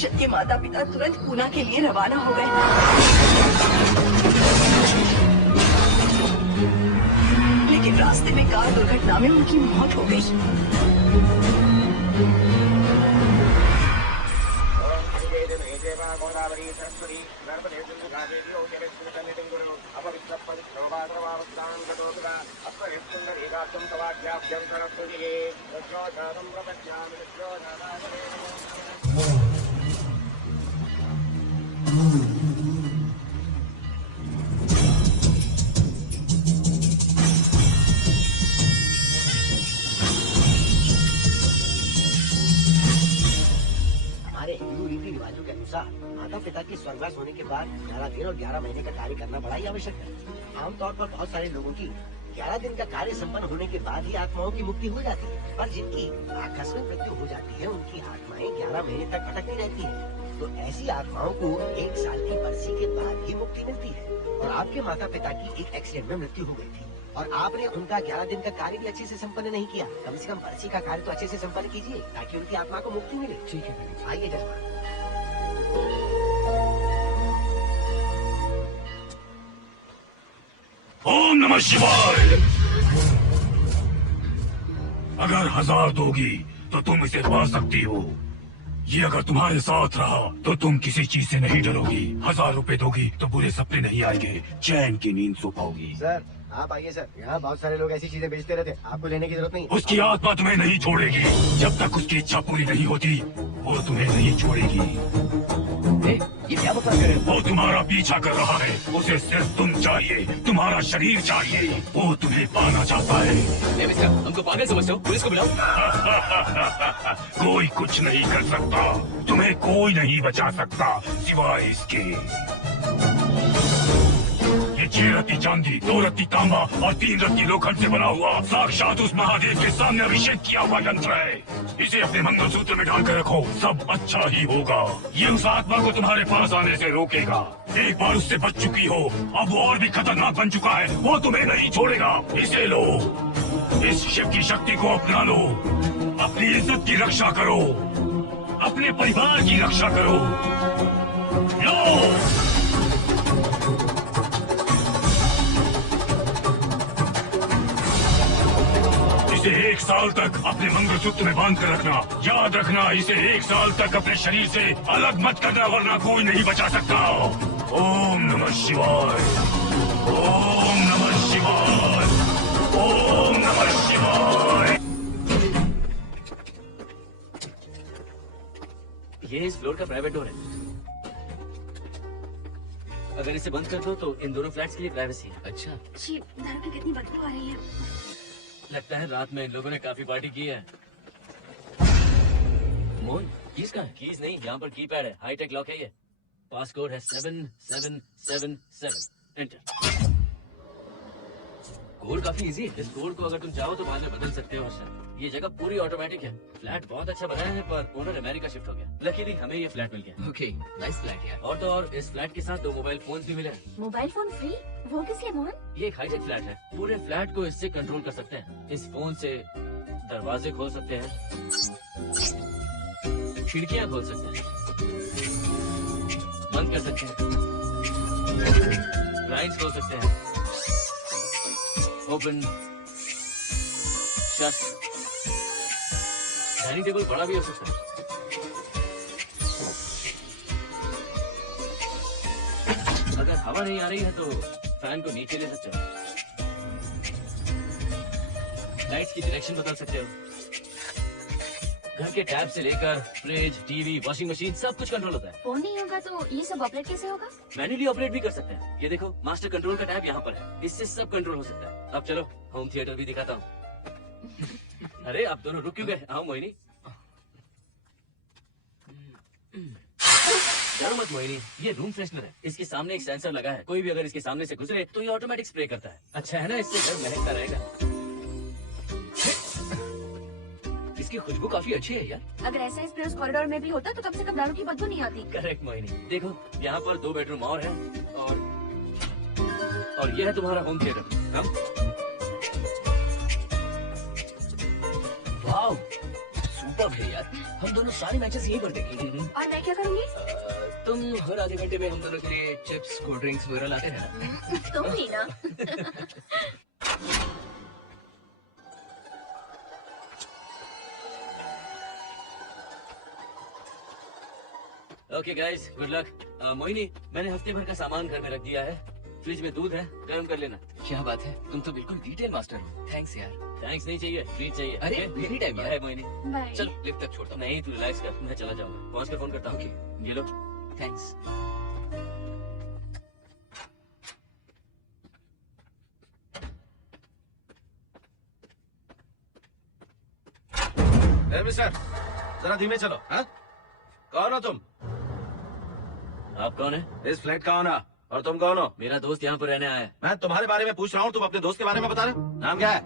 अक्षत के माता पिता तुरंत पूना के लिए रवाना हो गए। लेकिन रास्ते में कार दुर्घटना में उनकी मौत हो गई। हमारे हिंदू रीति रिवाजों के अनुसार माता पिता की स्वर्गवास होने के बाद 11 दिन और 11 महीने का कार्य करना बड़ा ही आवश्यक है। आमतौर पर बहुत सारे लोगों की 11 दिन का कार्य संपन्न होने के बाद ही आत्माओं की मुक्ति हो जाती है, पर जिनकी आकस्मिक मृत्यु हो जाती है उनकी आत्माएं 11 महीने तक भटकती रहती है। तो ऐसी आत्माओं को 1 साल की बरसी के बाद ही मुक्ति मिलती है। और आपके माता पिता की एक एक्सीडेंट में मृत्यु हो गई थी और आपने उनका 11 दिन का कार्य भी अच्छे से संपन्न नहीं किया। कम से कम बरसी का कार्य तो अच्छे से संपन्न कीजिए ताकि उनकी आत्मा को मुक्ति मिले। ठीक है, आइए जजमान। ओम नमः शिवाय। अगर 1000 दोगी तो तुम इसे पा सकती हो। ये अगर तुम्हारे साथ रहा तो तुम किसी चीज से नहीं डरोगी। 1000 रुपए दोगी तो बुरे सपने नहीं आएंगे, चैन की नींद सो पाओगी। सर आप आइए सर, यहाँ बहुत सारे लोग ऐसी चीजें बेचते रहते, आपको लेने की जरूरत नहीं। उसकी आत्मा तुम्हें नहीं छोड़ेगी जब तक उसकी इच्छा पूरी नहीं होती। वो तुम्हें नहीं छोड़ेगी। ये क्या बता रहे हो? वो तुम्हारा पीछा कर रहा है। उसे सिर्फ तुम चाहिए, तुम्हारा शरीर चाहिए। वो तुम्हें पाना चाहता है। मिस्टर, हमको पागल समझते हो? पुलिस को बुलाओ। कोई कुछ नहीं कर सकता, तुम्हें कोई नहीं बचा सकता सिवाय इसके। ये 6 रत्ती चांदी, 2 रत्ती तांबा और 3 रत्ती लोखंड से बना हुआ साक्षात उस महादेव के सामने अभिषेक किया हुआ यंत्र है। इसे अपने मंगलसूत्र में डाल कर रखो, सब अच्छा ही होगा। ये उस आत्मा को तुम्हारे पास आने से रोकेगा। एक बार उससे बच चुकी हो, अब वो और भी खतरनाक बन चुका है। वो तुम्हें नहीं छोड़ेगा। इसे लो, इस शिव की शक्ति को अपना लो। अपनी इज्जत की रक्षा करो, अपने परिवार की रक्षा करो। लो, इसे 1 साल तक अपने मंगलसूत्र में बांध कर रखना। याद रखना, इसे 1 साल तक अपने शरीर से अलग मत करना, वरना कोई नहीं बचा सकता। ओम नमः शिवाय, ओम नमः शिवाय, ओम नमः शिवाय। ये इस फ्लोर का प्राइवेट डोर है। अगर इसे बंद कर दो तो इन दोनों फ्लैट्स के लिए प्राइवेसी है। अच्छा, छी, दारू की कितनी बदबू आ रही है। लगता है रात में इन लोगों ने काफी पार्टी की है। मोहन, कीज कहाँ है? कीज नहीं, यहाँ पर कीपैड है। हाईटेक लॉक है ये। पास कोड है 7777। एंटर। कोड काफी इजी है। इस कोड को अगर तुम चाहो तो बाद में बदल सकते हो। ये जगह पूरी ऑटोमेटिक है। फ्लैट बहुत अच्छा बनाया है, पर ओनर अमेरिका शिफ्ट हो गया। लकीली हमें ये फ्लैट मिल गया। ओके, नाइस फ्लैट यार। और तो और इस फ्लैट के साथ 2 मोबाइल फोन भी मिले। Mobile phone free? वो किस लिए मोहन? ये एक हाईटेक फ्लैट है। पूरे फ्लैट को इससे कंट्रोल कर सकते हैं। इस फोन से दरवाजे खोल सकते हैं, खिड़कियां खोल सकते हैं, बंद कर सकते हैं, ब्लाइंड्स खोल सकते हैं, ओपन, शट। डाइनिंग टेबल बड़ा भी हो सकता है। अगर हवा नहीं आ रही है तो फैन को नीचे ले सकते हो। लाइट्स की डायरेक्शन बदल सकते हो। घर के टैब से लेकर फ्रिज, टीवी, वॉशिंग मशीन सब कुछ कंट्रोल होता है। फोन नहीं होगा तो ये सब ऑपरेट कैसे होगा? मैन्युअली ऑपरेट भी कर सकते हैं। ये देखो, मास्टर कंट्रोल का टैब यहाँ पर है। इससे सब कंट्रोल हो सकता है। अब चलो होम थिएटर भी दिखाता हूँ। अरे आप दोनों रुक क्यों गए? आओ मोहिनी। डरो मत मोहिनी, ये रूम फ्रेशनर है। इसके सामने एक सेंसर लगा है। कोई भी अगर इसके सामने से गुजरे तो ये ऑटोमेटिक स्प्रे करता है। अच्छा है ना, इससे घर महकता रहेगा। इसकी खुशबू काफी अच्छी है यार। अगर ऐसा स्प्रे उस कॉरिडोर में भी होता तो कम से कम दारू की बदबू नहीं आती। करेक्ट मोहिनी। देखो, यहाँ पर 2 बेडरूम और है और ये है तुम्हारा होम थिएटर। वाह, सुपर्ब है यार, हम दोनों सारे मैचेस यहीं पर देखेंगे। और मैं क्या करूँगी? तुम हर आधे घंटे में हम दोनों के लिए चिप्स, कोल्ड ड्रिंक्स वगैरह लाते रहना। तुम भी ना। Okay guys, good luck. Mohini, मैंने हफ्ते भर का सामान घर में रख दिया है। फ्रिज में दूध है, गर्म कर लेना। क्या बात है, तुम तो बिल्कुल डिटेल मास्टर हो। थैंक्स यार। थैंक्स नहीं चाहिए, ट्रीट चाहिए। अरे, okay? एनी टाइम यार। बाय मोहिनी। बाय। चल लिफ्ट तक छोड़ता हूँ। नहीं, तू रिलैक्स कर, मैं चला जाऊंगा। पहुंच कर फोन करता हूँ। ये लो। थैंक्स। मिस्टर, जरा धीमे चलो। हाँ, कौन हो तुम? आप कौन है? इस फ्लैट का ओनर। और तुम कौन हो? मेरा दोस्त यहाँ पर रहने आया है। मैं तुम्हारे बारे में पूछ रहा हूँ, तुम अपने दोस्त के बारे में बता रहे हो। नाम क्या है?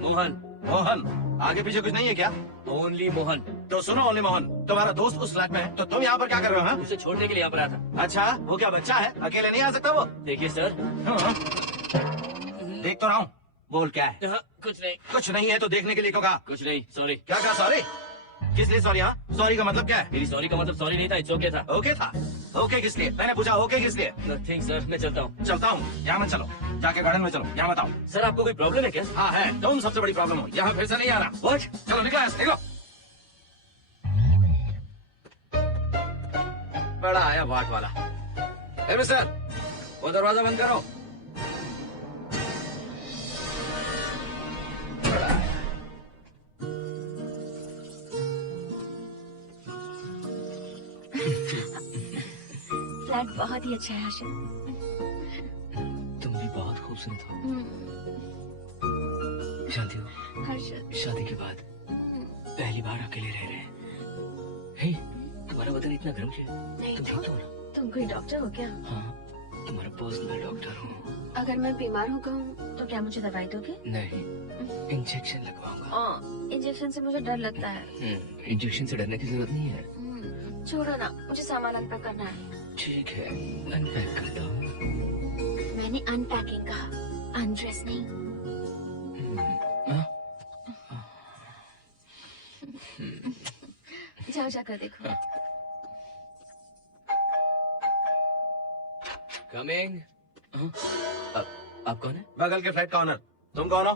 मोहन। मोहन। आगे पीछे कुछ नहीं है क्या? ओनली मोहन। तो सुनो ओनली मोहन, तुम्हारा दोस्त उस फ्लैट में है, तो तुम यहाँ पर क्या कर रहे हो? हाँ? उसे छोड़ने के लिए यहाँ पर आया था। अच्छा, वो क्या बच्चा है? अकेले नहीं आ सकता वो? देखिए सर। हाँ। देख तो रहा हूँ। बोल क्या है? हाँ, कुछ नहीं। कुछ नहीं है तो देखने के लिए क्यों कहा? कुछ नहीं, सॉरी। क्या कहा सॉरी? किस लिए सॉरी? हाँ, सॉरी का मतलब क्या है? मेरी सॉरी का मतलब सॉरी नहीं था, इट्स ओके था। ओके था? ओके किस लिए? मैंने पूछा ओके किस लिए? नथिंग सर, मैं चलता हूँ। चलता हूँ। यहाँ मत चलो, जाके गार्डन में चलो। यहाँ बताओ। सर, आपको कोई प्रॉब्लम है क्या? हाँ है, तुम सबसे बड़ी प्रॉब्लम हो। यहाँ फिर से नहीं आना। What? चलो निकलो यहाँ से, निकलो। बड़ा आया वाट वाला। ए मिस्टर, वो दरवाजा बंद करो। बड़ा आया। फ्लैट बहुत ही अच्छा है हर्षद। तुम भी बहुत खूबसूरत हो। हम्म, जानती हो, हर्षद। शादी के बाद पहली बार अकेले रह रहे हैं। हे, तुम्हारा बदन इतना गर्म क्यों है? नहीं तुम तो ठीक तो हो ना? तुम कोई डॉक्टर हो क्या? हाँ, तुम्हारा पर्सनल डॉक्टर हूँ। अगर मैं बीमार हो गई तो क्या मुझे दवाई दोगे? नहीं, इंजेक्शन लगवाऊंगा। इंजेक्शन से मुझे डर लगता है। इंजेक्शन से डरने की जरूरत नहीं है। छोड़ो ना, मुझे सामान अनपैक करना है। ठीक है, अनपैक करता हूँ। मैंने अनपैकिंग कहा, अनड्रेस नहीं। हाँ? जाओ जाकर देखो। कमिंग। आप कौन है? बगल के फ्लैट का ओनर। तुम कौन हो?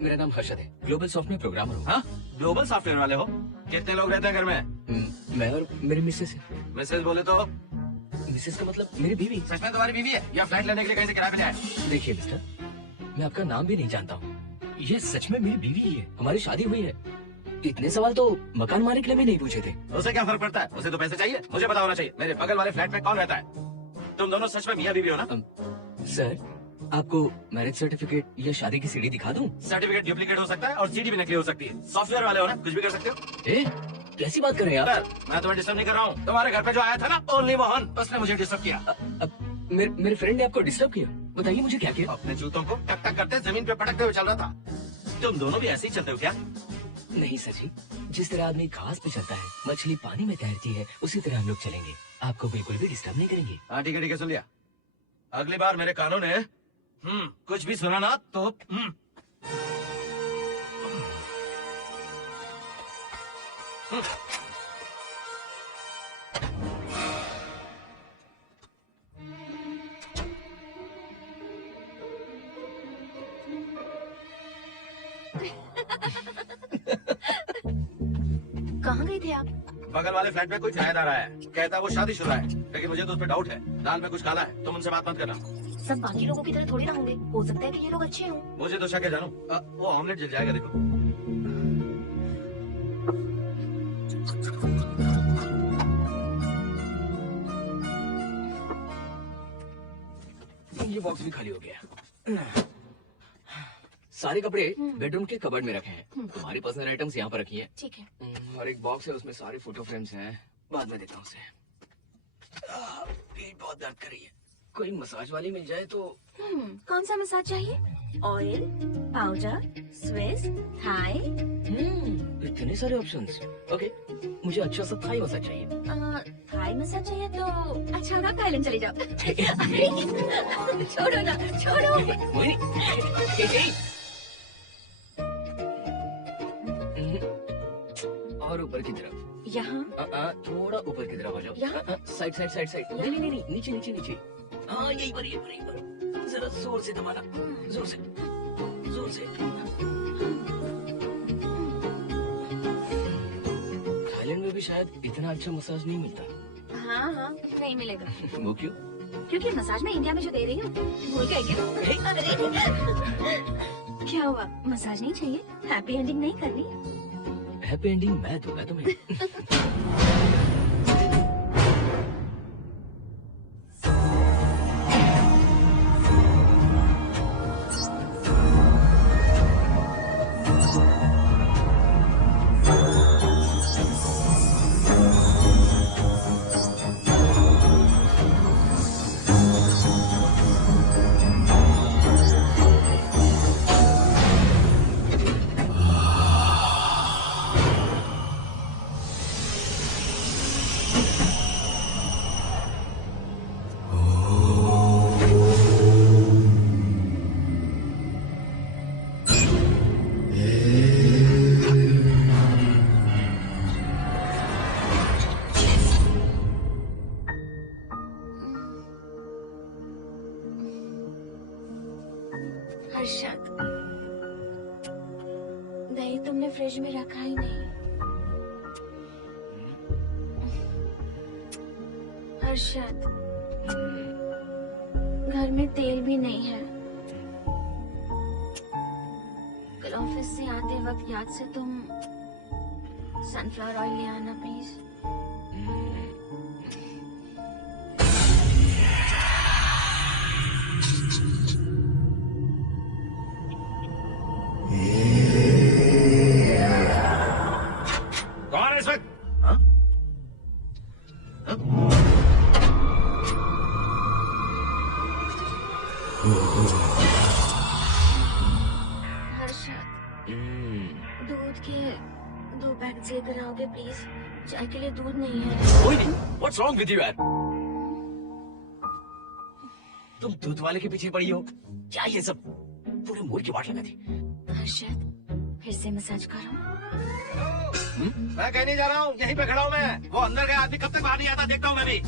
मेरा नाम हर्षद है, ग्लोबल सॉफ्टवेयर प्रोग्रामर हूँ। हाँ, ग्लोबल सॉफ्टवेयर वाले हो? कितने लोग रहते हैं घर में? मैं और मेरी मिसेस है। मिसेज बोले तो? मिसेस का मतलब मेरी बीवी। सच में तुम्हारी बीवी है या फ्लैट लेने के लिए कहीं से किराए पे जाए? देखिए मिस्टर, मैं आपका नाम भी नहीं जानता हूँ। ये सच में मेरी बीवी ही है, हमारी शादी हुई है। इतने सवाल तो मकान मालिक ने भी नहीं पूछे थे। उसे क्या फर्क पड़ता है? उसे तो पैसे चाहिए, मुझे पता होना चाहिए। मेरे बगल वाले फ्लैट में कौन रहता है? तुम दोनों सच में मियां बीवी हो ना? सर, आपको मैरिज सर्टिफिकेट या शादी की सीडी दिखा दूं? सर्टिफिकेट डुप्लीकेट हो सकता है और सीडी भी नकली हो सकती है। सॉफ्टवेयर वाले हो ना, कुछ भी कर सकते हो। ए, कैसी बात कर रहे हैं आप? सर, मैं तुम्हें डिस्टर्ब नहीं कर रहा हूँ। तुम्हारे घर पे जो आया था ना, ओनली मोहन, उसने मुझे डिस्टर्ब किया। मेरे फ्रेंड ने आपको डिस्टर्ब किया? बताइए मुझे क्या किया? अपने जूतों को टक टक करते जमीन पे पटकते हुए चल रहा था। तुम दोनों भी ऐसे ही चलते हो क्या? नहीं सर जी, जिस तरह आदमी घास पे चलता है, मछली पानी में तैरती है, उसी तरह हम लोग चलेंगे। आपको बिल्कुल भी डिस्टर्ब नहीं करेंगे। हाँ ठीक है, सुन लिया। अगली बार मेरे कानों ने कुछ भी सुना ना तो कहाँ गए थे आप? बगल वाले फ्लैट में कोई किराएदार आया है। कहता है वो शादीशुदा है, लेकिन मुझे तो उस पर डाउट है। दाल में कुछ काला है, तुम उनसे बात मत करना। सब बाकी लोगों की तरह थोड़ी ना होंगे। हो सकता है कि ये लोग अच्छे हों। मुझे तो शक है जानू। वो ऑमलेट जल जाएगा, देखो। ये बॉक्स भी खाली हो गया। सारे कपड़े बेडरूम के कबर्ड में रखे हैं। तुम्हारी पर्सनल आइटम्स यहाँ पर रखी हैं। ठीक है। और एक बॉक्स है, उसमें सारे फोटो फ्रेम्स हैं। बाद में देता हूँ उसे। पेट बहुत दर्द कर रही है, कोई मसाज वाली मिल जाए तो। कौन सा मसाज चाहिए? Oil, powder, Swiss, Thai. इतने सारे ऑप्शंस। ओके, मुझे अच्छा सा थाई मसाज चाहिए। थाई मसाज चाहिए तो अच्छा होगा थाईलैंड चले जाओ। अरे, छोड़ो ना, छोड़ो। थोड़ा ऊपर की तरफ आ जाओ। यहाँ? Side side side side. नहीं नहीं नहीं, नीचे नीचे नीचे। हाँ यही पर, यही पर, यही पर। जरा जोर से दबाना, जोर से, जोर से। थाईलैंड में भी शायद इतना अच्छा मसाज नहीं मिलता। हाँ हाँ, नहीं मिलेगा। वो क्यों? क्योंकि मसाज में इंडिया में जो दे रही हूँ, भूल गए क्या? अरे क्या हुआ, मसाज नहीं चाहिए? हैप्पी एंडिंग नहीं करनी? हैप्पी एंडिंग मैं दूंगा तुम्हें। हर्षद, दही तुमने फ्रिज में रखा ही नहीं। हर्षद, घर में तेल भी नहीं है। कल ऑफिस से आते वक्त याद से तुम सनफ्लावर ऑयल ले आना प्लीज। कौन है इस वक्त? हर्षद, दूध के 2 पैकेट लेकर आओगे प्लीज? चाय के लिए दूध नहीं है। कोई नहीं। What's wrong with you यार? तुम दूध वाले के पीछे पड़ी हो? क्या ये सब? पूरे मूड की वाट लगा दी। हर्षद, फिर से मसाज करो। मैं कहीं नहीं जा रहा हूँ, यहीं पे खड़ा हूँ मैं। वो अंदर गया आदमी कब तक बाहर नहीं आता, देखता हूँ मैं भी।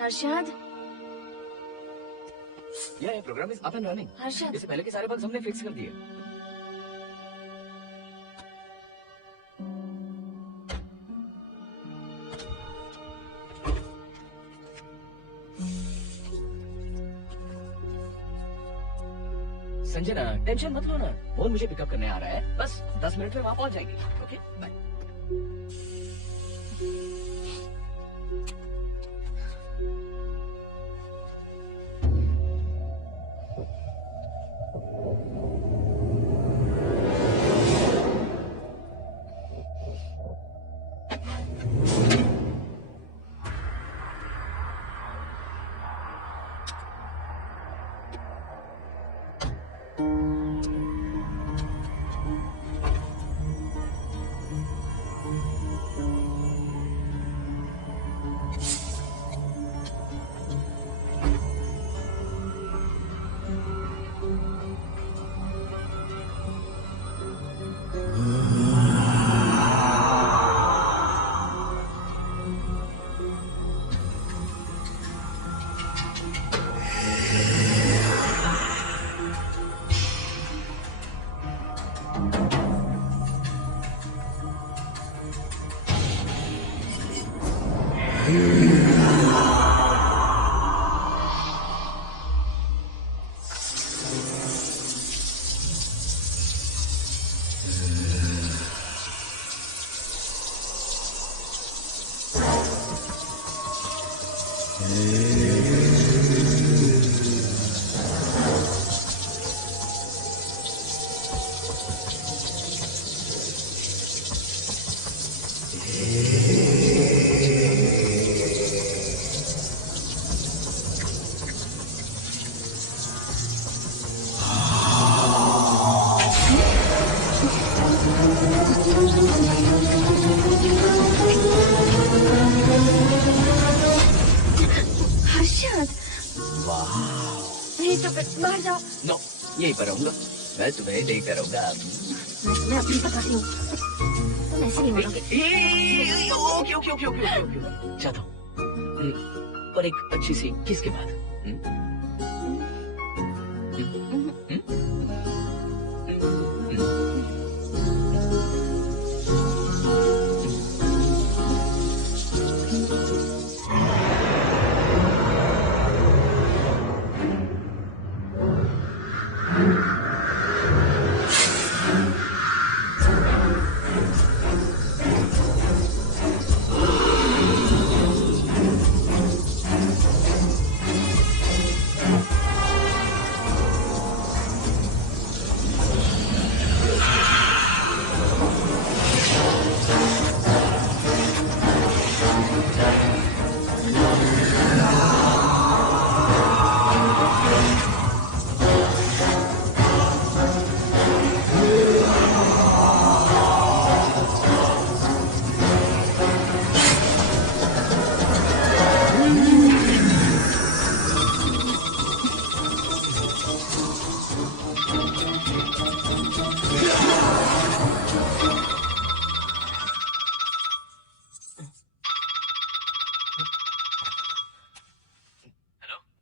हर्षद, ये programme is up and running. Harshad, इससे पहले के सारे बग्स हमने फिक्स कर दिए। संजना, टेंशन मत लो ना, मोहन मुझे पिकअप करने आ रहा है, बस 10 मिनट में वहां पहुंच जाएगी। Okay bye. बाहर जाओ। नो, यहीं पर रहूंगा, मैं तुम्हें नहीं करूंगा। मैं अपनी बताती हूँ, तुम ऐसे नहीं बोलोगे। Okay okay okay okay okay, चाहता हूँ पर एक अच्छी सी किस के बाद।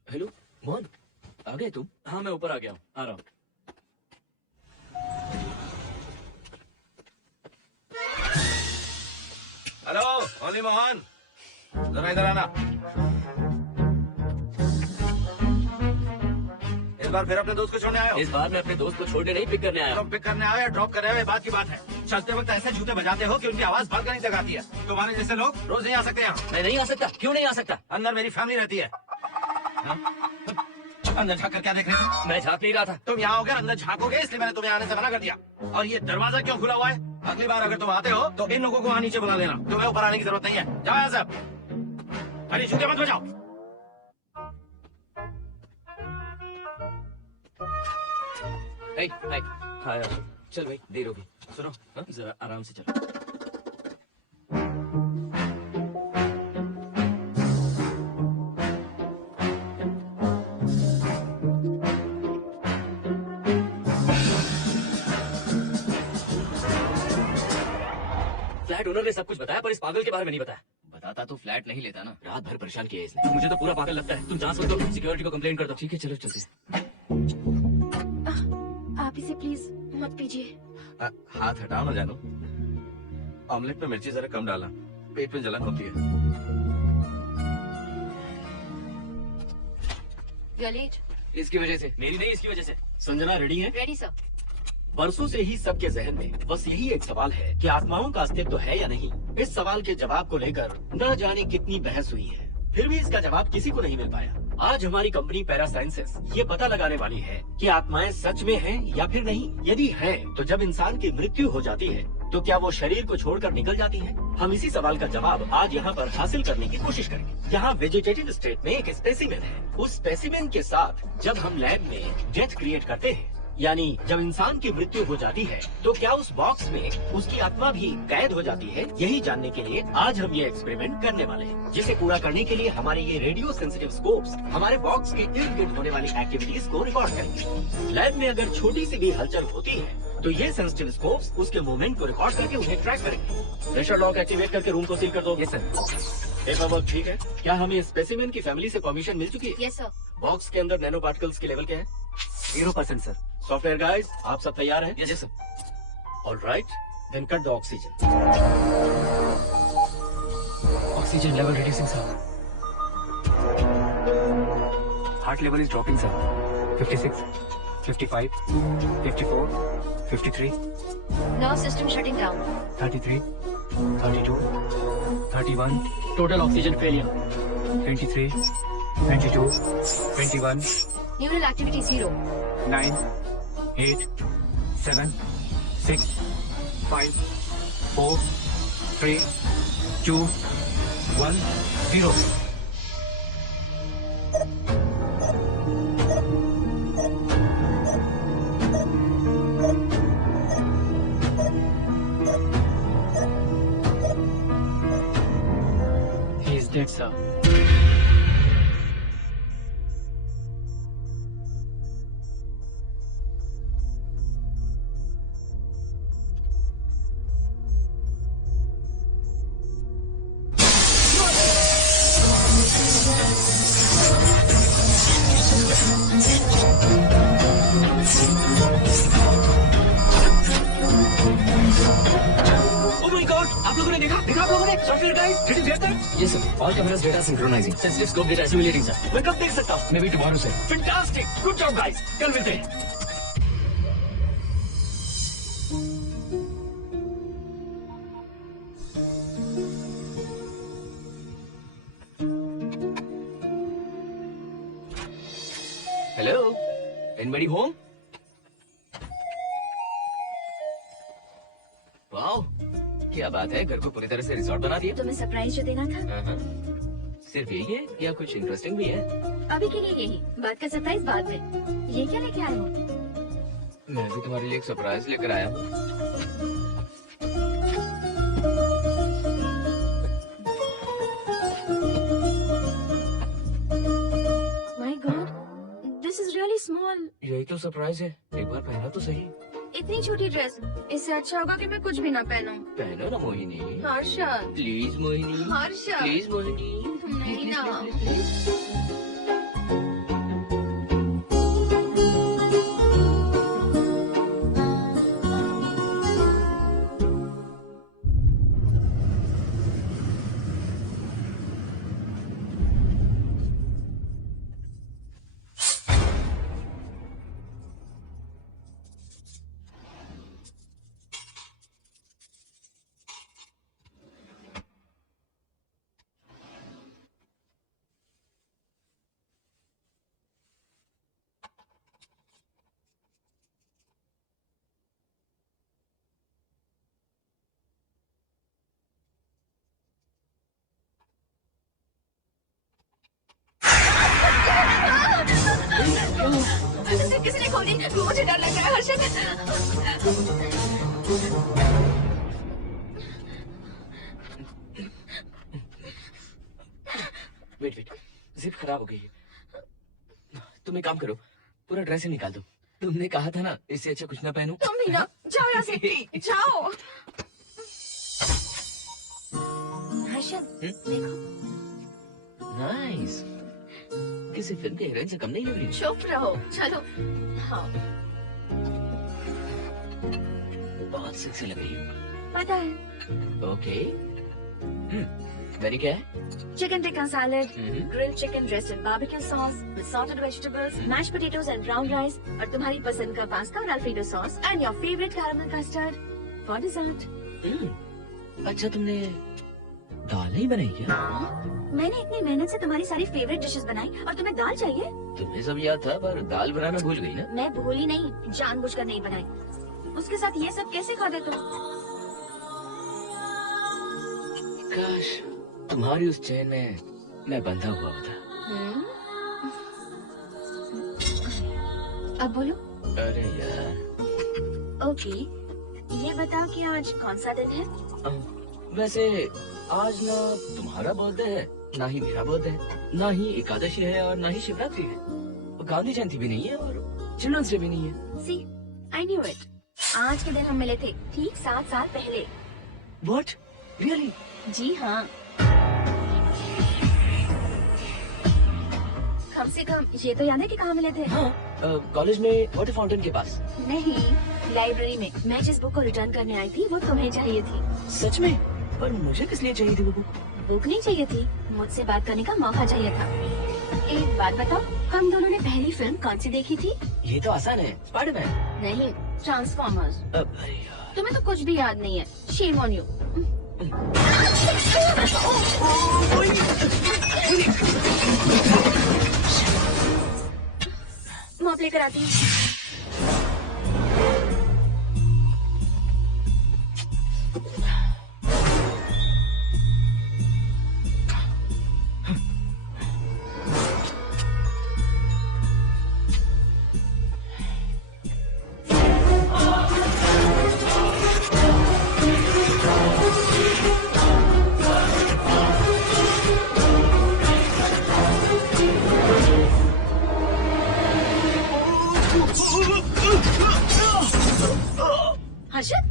हेलो मोहन, आ गए तुम? हाँ मैं ऊपर आ गया हूँ, आ रहा हूँ। हेलो ओनली मोहन, जरा इधर आना। इस बार फिर अपने दोस्त को छोड़ने आए हो? इस बार मैं अपने दोस्त को छोड़ने नहीं, पिक करने आया हूँ। तुम पिक करने आए या ड्रॉप करने आए, बात की बात है। चलते वक्त ऐसे जूते बजाते हो कि उनकी आवाज बालकनी नहीं जगाती है। तुम्हारे जैसे लोग रोज नहीं आ सकते यहाँ। मैं नहीं आ सकता। क्यों नहीं आ सकता? अंदर मेरी फैमिली रहती है। हाँ? अंदर झाँक कर क्या देख रहे थे? मैं झाँक नहीं रहा था। तुम यहाँ होकर अंदर झाँकोगे, इसलिए मैंने तुम्हें आने से मना कर दिया। और ये दरवाजा क्यों खुला हुआ है? अगली बार अगर तुम आते हो तो इन लोगों को वहाँ नीचे बुला लेना। तुम्हें ऊपर आने की जरूरत नहीं है। जाओ यहाँ से। अरे जूते मत बजाओ। हाय, हाय। चल भाई, देर होगी। सुनो, जरा आराम से चलो। फ्लैट ओनर ने सब कुछ बताया पर इस पागल के बारे में नहीं बताया। बताता तो फ्लैट नहीं लेता ना। रात भर परेशान किया इसने। मुझे तो पूरा पागल लगता है। तुम जांच कर दो, सिक्योरिटी को कंप्लेन कर दो। ठीक है चलो चलते हैं। आप इसे प्लीज मत पीजिए। हाथ हटाओ ना जानू। ऑमलेट में मिर्ची जरा कम डालना, पेट में जलन होती है। You're late. इसकी वजह से। मेरी नहीं, इसकी वजह से। संजना रेडी है? Ready, sir. बरसों से ही सबके जहन में बस यही एक सवाल है कि आत्माओं का अस्तित्व है या नहीं। इस सवाल के जवाब को लेकर न जाने कितनी बहस हुई है, फिर भी इसका जवाब किसी को नहीं मिल पाया। आज हमारी कंपनी पैरा साइंसेस ये पता लगाने वाली है कि आत्माएं सच में हैं या फिर नहीं। यदि हैं, तो जब इंसान की मृत्यु हो जाती है तो क्या वो शरीर को छोड़कर निकल जाती है? हम इसी सवाल का जवाब आज यहाँ पर हासिल करने की कोशिश करेंगे। यहाँ वेजिटेटिव स्टेट में एक स्पेसिमेन है। उस स्पेसिमेन के साथ जब हम लैब में डेथ क्रिएट करते हैं, यानी जब इंसान की मृत्यु हो जाती है, तो क्या उस बॉक्स में उसकी आत्मा भी कैद हो जाती है? यही जानने के लिए आज हम ये एक्सपेरिमेंट करने वाले हैं, जिसे पूरा करने के लिए हमारे ये रेडियो सेंसिटिव स्कोप्स हमारे बॉक्स के इर्द गिर्द होने वाली एक्टिविटीज को रिकॉर्ड करेंगे। लैब में अगर छोटी सी भी हलचल होती है तो ये सेंसिटिव स्कोप्स उसके मूवमेंट को रिकॉर्ड करके उन्हें ट्रैक करेंगे। प्रेशर लॉक एक्टिवेट करके रूम को सील कर दो। Yes sir. पेपर वर्क ठीक है? क्या हमें स्पेसिमेन की फैमिली से परमिशन मिल चुकी है? Yes, sir. बॉक्स के अंदर नैनो पार्टिकल्स के लेवल क्या है? 0% सर। सॉफ्टवेयर गाइस, आप सब तैयार हैं? Yes sir. Alright, then cut the oxygen. Oxygen level reducing sir. Heart level is dropping sir. 56, 55, 54, 53, Nerve system shutting down. 33, 32, 31, total oxygen failure. 23, 22, 21, Neural activity 0. 9, 8, 7, 6, 5, 4, 3, 2, 1, 0. He is dead, sir. Oh my God! आप लोगों ने देखा आप लोगों ने? Software guys, did you get that? Yes, sir. All cameras data synchronizing. Sensitive scope data simulating sir. मैं कब देख सकता हूँ? Maybe tomorrow, sir. Fantastic, good job guys, कल मिलते हैं। Hello? Anybody home? वाओ, क्या बात है, घर को पूरी तरह से रिसॉर्ट बना दिया। तुम्हें सरप्राइज जो देना था, सिर्फ यही है या कुछ इंटरेस्टिंग भी है? अभी के लिए यही, बात का सरप्राइज बाद में। ये क्या लेके आए हो? मैं भी तुम्हारे लिए एक सरप्राइज लेकर आया हूँ। My God, this is really small. यही तो सरप्राइज है, एक बार पहना तो सही। इतनी छोटी ड्रेस, इससे अच्छा होगा कि मैं कुछ भी ना पहनूं। पहनो ना मोहिनी। हर्षद, प्लीज मोहिनी। हर्षद, प्लीज मोहिनी। नहीं ना। किसी ने खोली, मुझे डर लग रहा है हर्षद। वेट, जिप खराब हो गई है। तुम एक काम करो, पूरा ड्रेस ही निकाल दो। तुमने कहा था ना, इससे अच्छा कुछ ना पहनूं। तुम भी ना, जाओ यहाँ से, जाओ। हर्षद देखो। नाइस। किसी फिल्म के हीरोइन से कम नहीं लग रही। चुप रहो, चलो। हाँ बहुत सेक्सी लग रही है। पता है। ओके। मेरी क्या है? Chicken tikka salad, grilled chicken dressed in barbecue sauce with salted vegetables, mashed potatoes and brown rice, और तुम्हारी पसंद का पास्ता और Alfredo sauce and your favourite caramel custard for dessert. अच्छा, तुमने दाल नहीं बनाई क्या? मैंने इतनी मेहनत से तुम्हारी सारी फेवरेट डिशेस बनाई और तुम्हें दाल चाहिए? तुम्हें सब याद था, पर दाल बनाना भूल गई ना? मैं भूली नहीं, जानबूझकर नहीं बनाई। उसके साथ ये सब कैसे खाते तुम? काश तुम्हारी उस चैन में मैं बंधा हुआ होता। अब बोलो। अरे यार। ओके, ये बताओ कि आज कौन सा दिन है? वैसे आज ना तुम्हारा बर्थडे है, ना ही मेरा बर्थडे है, ना ही एकादशी है और ना ही शिवरात्रि है, गांधी जयंती भी नहीं है और चिल्ड्रंस डे भी नहीं है। सी, आई न्यू इट। आज के दिन हम मिले थे ठीक 7 साल पहले। What? Really? जी हाँ। कम से कम ये तो याद है कि कहाँ मिले थे? हाँ, कॉलेज में वाटर फाउंटेन के पास। नहीं, लाइब्रेरी में। मैं जिस बुक को रिटर्न करने आई थी वो तुम्हें चाहिए थी। सच में? पर मुझे किस लिए चाहिए थी वो बुक? बुक नहीं चाहिए थी, मुझसे बात करने का मौका चाहिए था। एक बात बताओ, हम दोनों ने पहली फिल्म कौन सी देखी थी? ये तो आसान है, स्पाइडरमैन। नहीं, ट्रांसफॉर्मर्स। अरे यार। तुम्हें तो कुछ भी याद नहीं है। Shame on you. मॉप लेकर आती हूँ। हर्षद,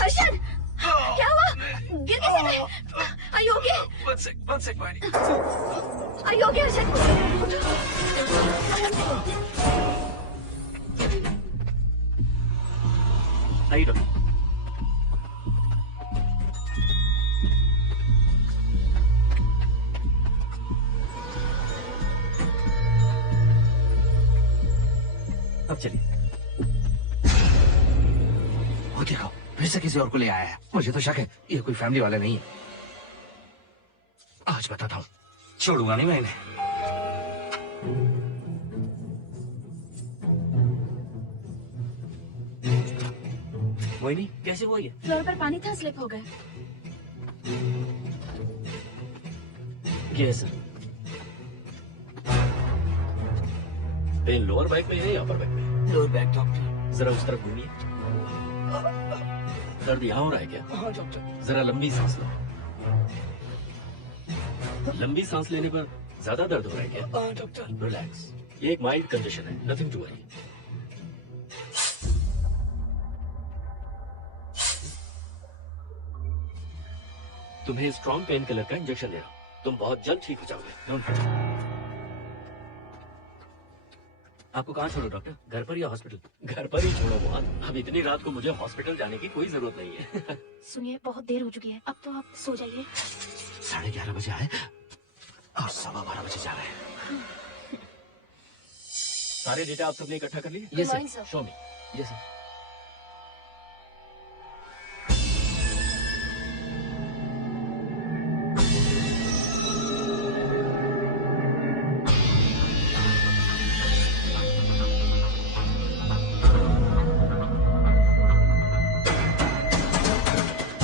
हर्षद, क्या हुआ? गिर कैसे गए? Are you okay? One sec, Maini. Are you okay, Harshad? आइए डॉक्टर। अब चलिए। वो देखो, फिर से किसी और को ले आया है। मुझे तो शक है ये कोई फैमिली वाला नहीं है। आज बताता हूँ, छोड़ूंगा नहीं मैं इन्हें। मोहिनी, कैसे हुआ ये? फ्लोर पर पानी था, स्लिप हो गए। ये सर, पेन लोअर बैक में है या अपर बैक में? Lower back doctor. जरा उस तरफ घूमिए। दर्द यहाँ हो रहा है क्या? हाँ डॉक्टर। जरा लंबी सांस लो। लंबी सांस लेने पर ज्यादा दर्द हो रहा है क्या? हाँ डॉक्टर। रिलैक्स, ये एक माइल्ड कंडीशन है, नथिंग टू वरी। तुम्हें स्ट्रॉन्ग पेन किलर का इंजेक्शन दे रहा हूँ, तुम बहुत जल्द ठीक हो जाओगे। Don't worry. आपको कहाँ छोड़ो डॉक्टर, घर पर या हॉस्पिटल? घर पर ही छोड़ो मोहन, अब इतनी रात को मुझे हॉस्पिटल जाने की कोई जरूरत नहीं है। सुनिए, बहुत देर हो चुकी है, अब तो आप सो जाइए। 11:30 बजे आए और 12:15 बजे जा रहे हैं। सारे डेटा आप सबने इकट्ठा कर लिए? Yes morning, sir. sir. Show me. Yes sir.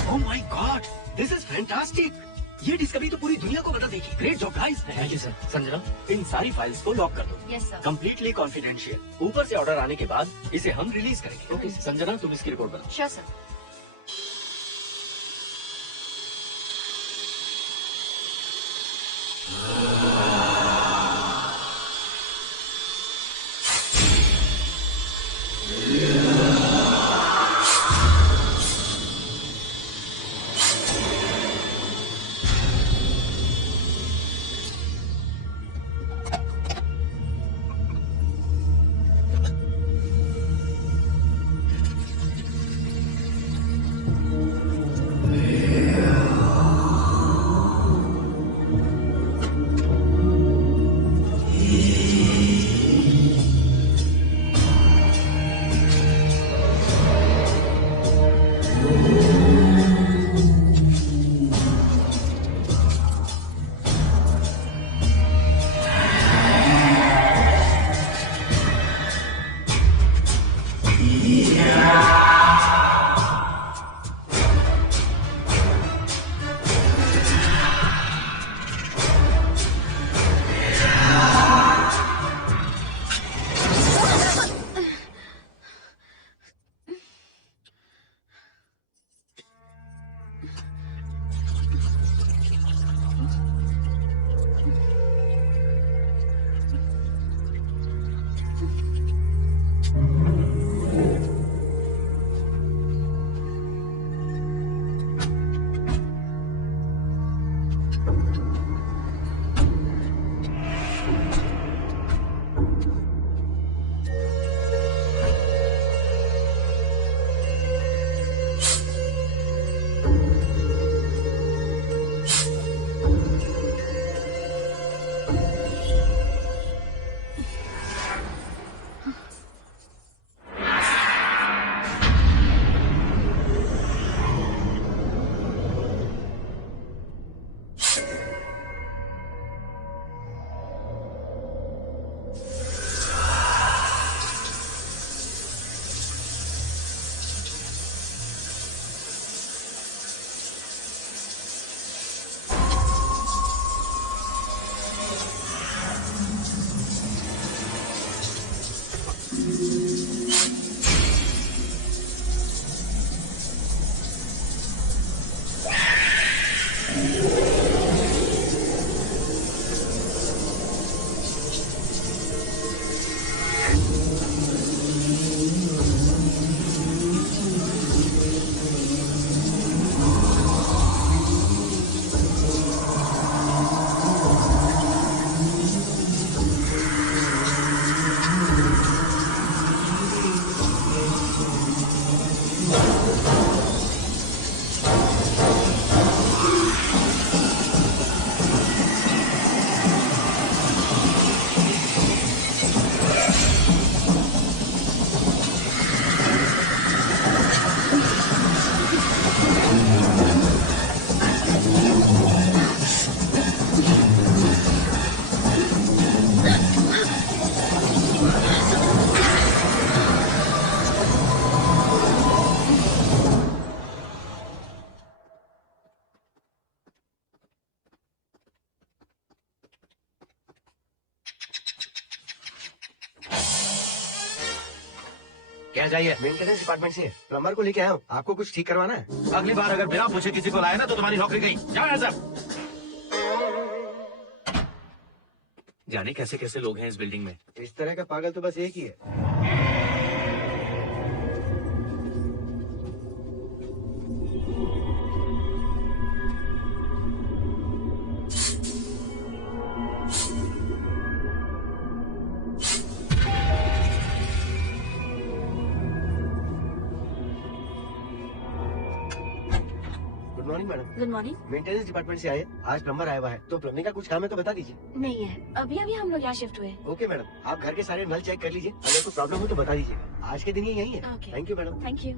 Oh my god, this is fantastic. ये डिस्कवरी तो पूरी दुनिया को बदल देगी। Great job guys. Thank you sir. Sanjana, इन सारी फाइल्स को लॉक कर दो। Yes sir. Completely confidential. ऊपर से ऑर्डर आने के बाद इसे हम रिलीज करेंगे। ओके संजना, तुम इसकी रिपोर्ट बनाओ। Sure sir. क्या चाहिए? मेंटेनेंस डिपार्टमेंट से प्लम्बर को लेके आया हूँ, आपको कुछ ठीक करवाना है। अगली बार अगर बिना पूछे किसी को लाए ना तो तुम्हारी नौकरी गई। जाओ यहाँ से। जाने कैसे कैसे लोग हैं इस बिल्डिंग में। इस तरह का पागल तो बस एक ही है। Good morning madam. Good morning. Maintenance department से आए, आज प्लम्बर आया हुआ है, तो प्लम्बिंग का कुछ काम है तो बता दीजिए। नहीं है, अभी अभी हम लोग यहाँ शिफ्ट हुए। ओके मैडम, आप घर के सारे नल चेक कर लीजिए, अगर कोई प्रॉब्लम हो तो बता दीजिएगा। आज के दिन ये यही है। Okay. Thank you madam. Thank you.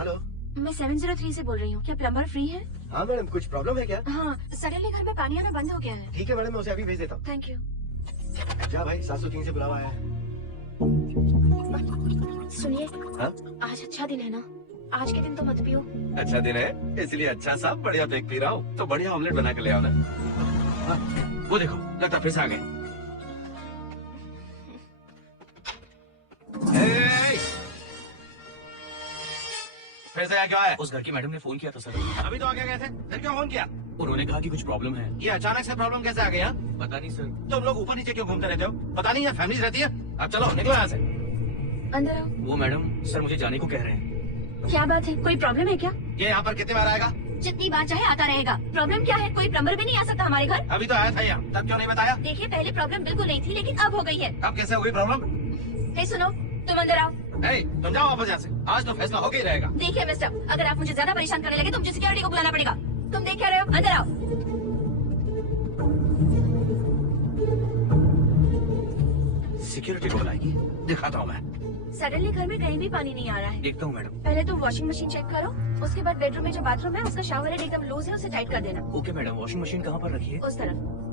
Hello, मैं 703 से बोल रही हूँ। क्या प्लम्बर फ्री है? हाँ मैडम, कुछ प्रॉब्लम है क्या? हाँ, सडनली घर में पानी आना बंद हो गया है। ठीक है मैडम, मैं उसे अभी भेज देता हूँ। Thank you. जा भाई, 703 से बुलावा आया है। सुनिए, हाँ? आज अच्छा दिन है ना? आज के दिन तो मत पियो। अच्छा दिन है, इसलिए अच्छा सा बढ़िया पेक पी रहा हूँ। तो बढ़िया ऑमलेट बना के ले आओ ना। हाँ, वो देखो, लगता फिर से आ गए। फिर से क्या है? उस घर की मैडम ने फोन किया था सर। अभी तो आगे गए थे, फिर क्यों फोन किया? उन्होंने कहा कि कुछ प्रॉब्लम है। ये अचानक से प्रॉब्लम कैसे आ गई? हाँ? पता नहीं सर। तुम लोग ऊपर नीचे क्यों घूमते रहते हो? पता नहीं है फैमिलीज रहती है। अब चलो निकलो यहाँ से। अंदर आओ। वो मैडम सर मुझे जाने को कह रहे हैं। क्या बात है? कोई प्रॉब्लम है क्या? ये यहाँ पर कितनी बार आएगा? जितनी बार चाहे आता रहेगा। प्रॉब्लम क्या है? कोई प्लम्बर भी नहीं आ सकता हमारे घर? अभी तो आया था यहाँ, तब क्यों नहीं बताया? देखिए, पहले प्रॉब्लम बिल्कुल नहीं थी, लेकिन अब हो गई है। अब कैसे हो गई प्रॉब्लम? हे सुनो, तुम अंदर आओ। तुम जाओ वापस यहाँ से। आज तो फैसला होके ही रहेगा। देखिए मिस्टर, अगर आप मुझे ज्यादा परेशान करने लगे तो मुझे सिक्योरिटी को बुलाना पड़ेगा। तुम देख क्या रहे हो? अंदर आओ। सिक्योरिटी को बुलाएगी, दिखाता हूँ मैं। सडनली घर में कहीं भी पानी नहीं आ रहा है। देखता हूँ मैडम। पहले तुम वॉशिंग मशीन चेक करो, उसके बाद बेडरूम में जो बाथरूम है उसका शावर हेड एकदम लूज है, उसे टाइट कर देना। ओके मैडम, वॉशिंग मशीन कहाँ पर रखी है? उस तरफ।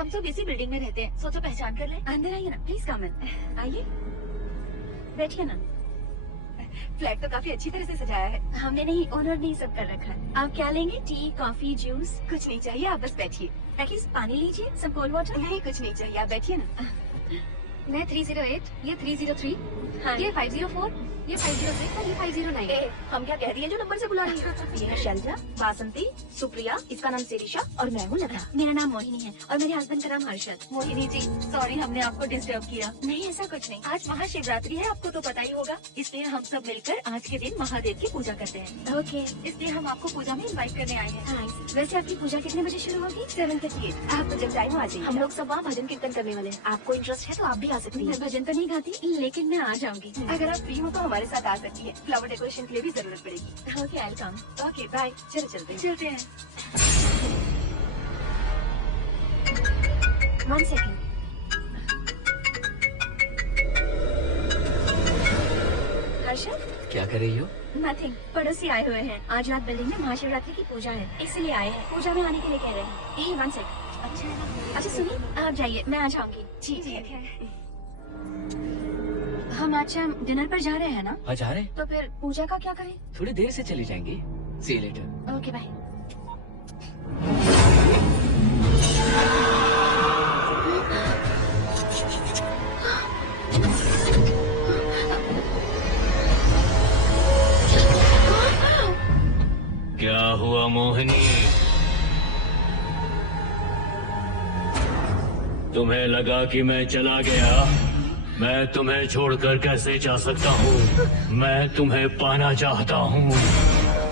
हम तो इसी बिल्डिंग में रहते हैं, सोचो पहचान कर ले। अंदर आइए ना, प्लीज कम इन। आइए, बैठिए ना। फ्लैट तो काफी अच्छी तरह से सजाया है। हमने नहीं, ओनर ने सब कर रखा है। आप क्या लेंगे? T, coffee, juice? कुछ नहीं चाहिए, आप बस बैठिए। एटलीस्ट पानी लीजिए, सम कोल्ड वाटर। नहीं, कुछ नहीं चाहिए, आप बैठिए ना। मैं 308, ये 303, हाँ। ये 504, ये 506 और ये 509। हम क्या कह रही है जो नंबर से बुला रही है? ये है शैलजा, बासंती, सुप्रिया, इसका नाम शिरीषा और मैं हूँ लता। मेरा नाम मोहिनी है और मेरे हस्बैंड का नाम हर्षद। मोहिनी जी, सॉरी हमने आपको डिस्टर्ब किया। नहीं, ऐसा कुछ नहीं। आज महाशिवरात्रि है, आपको तो पता ही होगा, इसलिए हम सब मिलकर आज के दिन महादेव की पूजा करते हैं। ओके, इसलिए हम आपको पूजा में इनवाइट करने आए हैं। थैंक्स। वैसे आपकी पूजा कितने बजे शुरू होगी? 7:38। आपको जब टाइम आ जाइए। हम लोग सब वहाँ भजन कीर्तन करने वाले हैं। आपको इंटरेस्ट है तो आप भी आ सकती हैं। मैं भजन तो नहीं गाती, लेकिन मैं आ जाऊंगी। अगर आप फ्री हो तो हमारे साथ आ सकती है। फ्लावर डेकोरेशन के लिए भी जरूरत पड़ेगी। ओके, आई कम। ओके बाय, चलो चलते हैं। चलते हैं। 1 सेकेंड। हर्षद, क्या कर रही हो? नथिंग। पड़ोसी आए हुए हैं। आज रात बिल्डिंग में महाशिवरात्रि की पूजा है, इसलिए आए हैं। पूजा में आने के लिए कह रहे हैं। 1 सेकेंड। अच्छा है ना? अच्छा सुनिए, आप जाइए, मैं आ जाऊंगी। ठीक है। हम आज शाम डिनर पर जा रहे हैं ना, आज आ रहे? तो फिर पूजा का क्या करें? थोड़ी देर से चली जाएंगी। See you later. Okay bye. क्या हुआ मोहिनी? तुम्हें लगा कि मैं चला गया? मैं तुम्हें छोड़कर कैसे जा सकता हूँ? मैं तुम्हें पाना चाहता हूँ।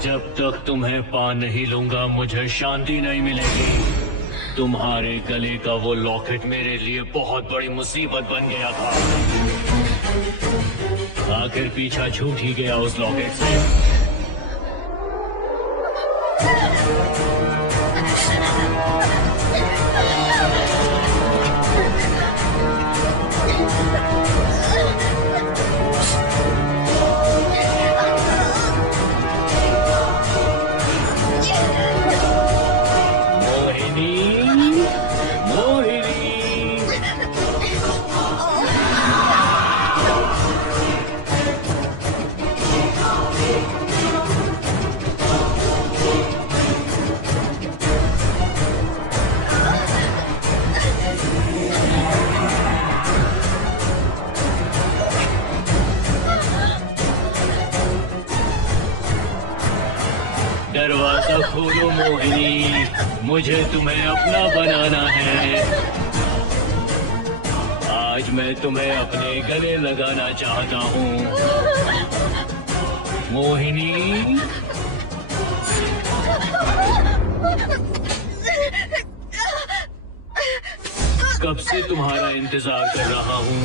जब तक तुम्हें पा नहीं लूंगा मुझे शांति नहीं मिलेगी। तुम्हारे गले का वो लॉकेट मेरे लिए बहुत बड़ी मुसीबत बन गया था। आखिर पीछा छूट ही गया उस लॉकेट से। दरवाजा खोलो मोहिनी, मुझे तुम्हें अपना बनाना है। आज मैं तुम्हें अपने गले लगाना चाहता हूँ मोहिनी। कब से तुम्हारा इंतजार कर रहा हूँ।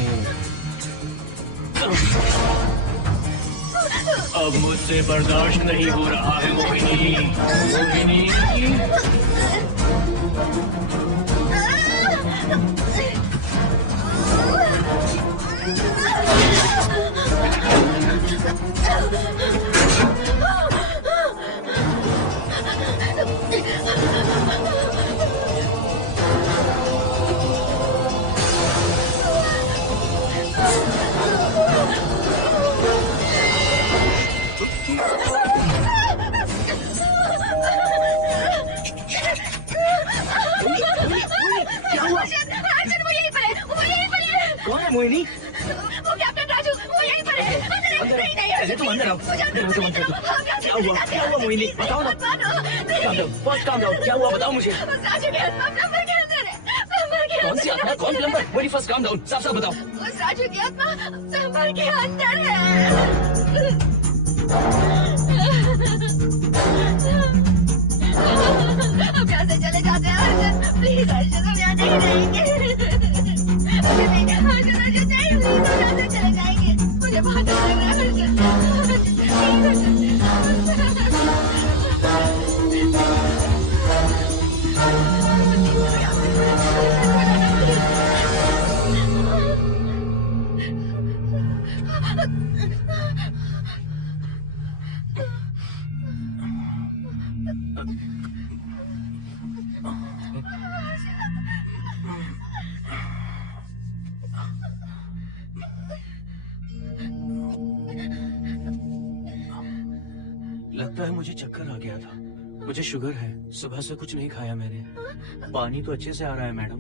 अब मुझसे बर्दाश्त नहीं हो रहा है मोहिनी। मोहिनी मोहिनी, वो कैप्टन राजू, वो यहीं पर है। अंदर पहले तुम अंदर आओ। दरवाजा बंद कर दो। क्या हुआ मोहिनी, बताओ ना। Calm down, first calm down. क्या हुआ बताओ मुझे। राजू के आत्मा प्लम्बर के अंदर है। प्लम्बर के कौन सी आत्मा, कौन plumber? Very first calm down, साफ साफ बताओ। उस राजू की आत्मा प्लम्बर के अंदर है। हम यहाँ से चले जाते हैं हर्षद, प्लीज हर्षद, हम यहाँ नहीं रहेंगे। हर्षद नहीं, प्लीज हम यहाँ से चले जाएंगे। मुझे बहुत डर लग रहा है लगता है मुझे चक्कर आ गया था। मुझे शुगर है, सुबह से कुछ नहीं खाया मैंने। पानी तो अच्छे से आ रहा है मैडम।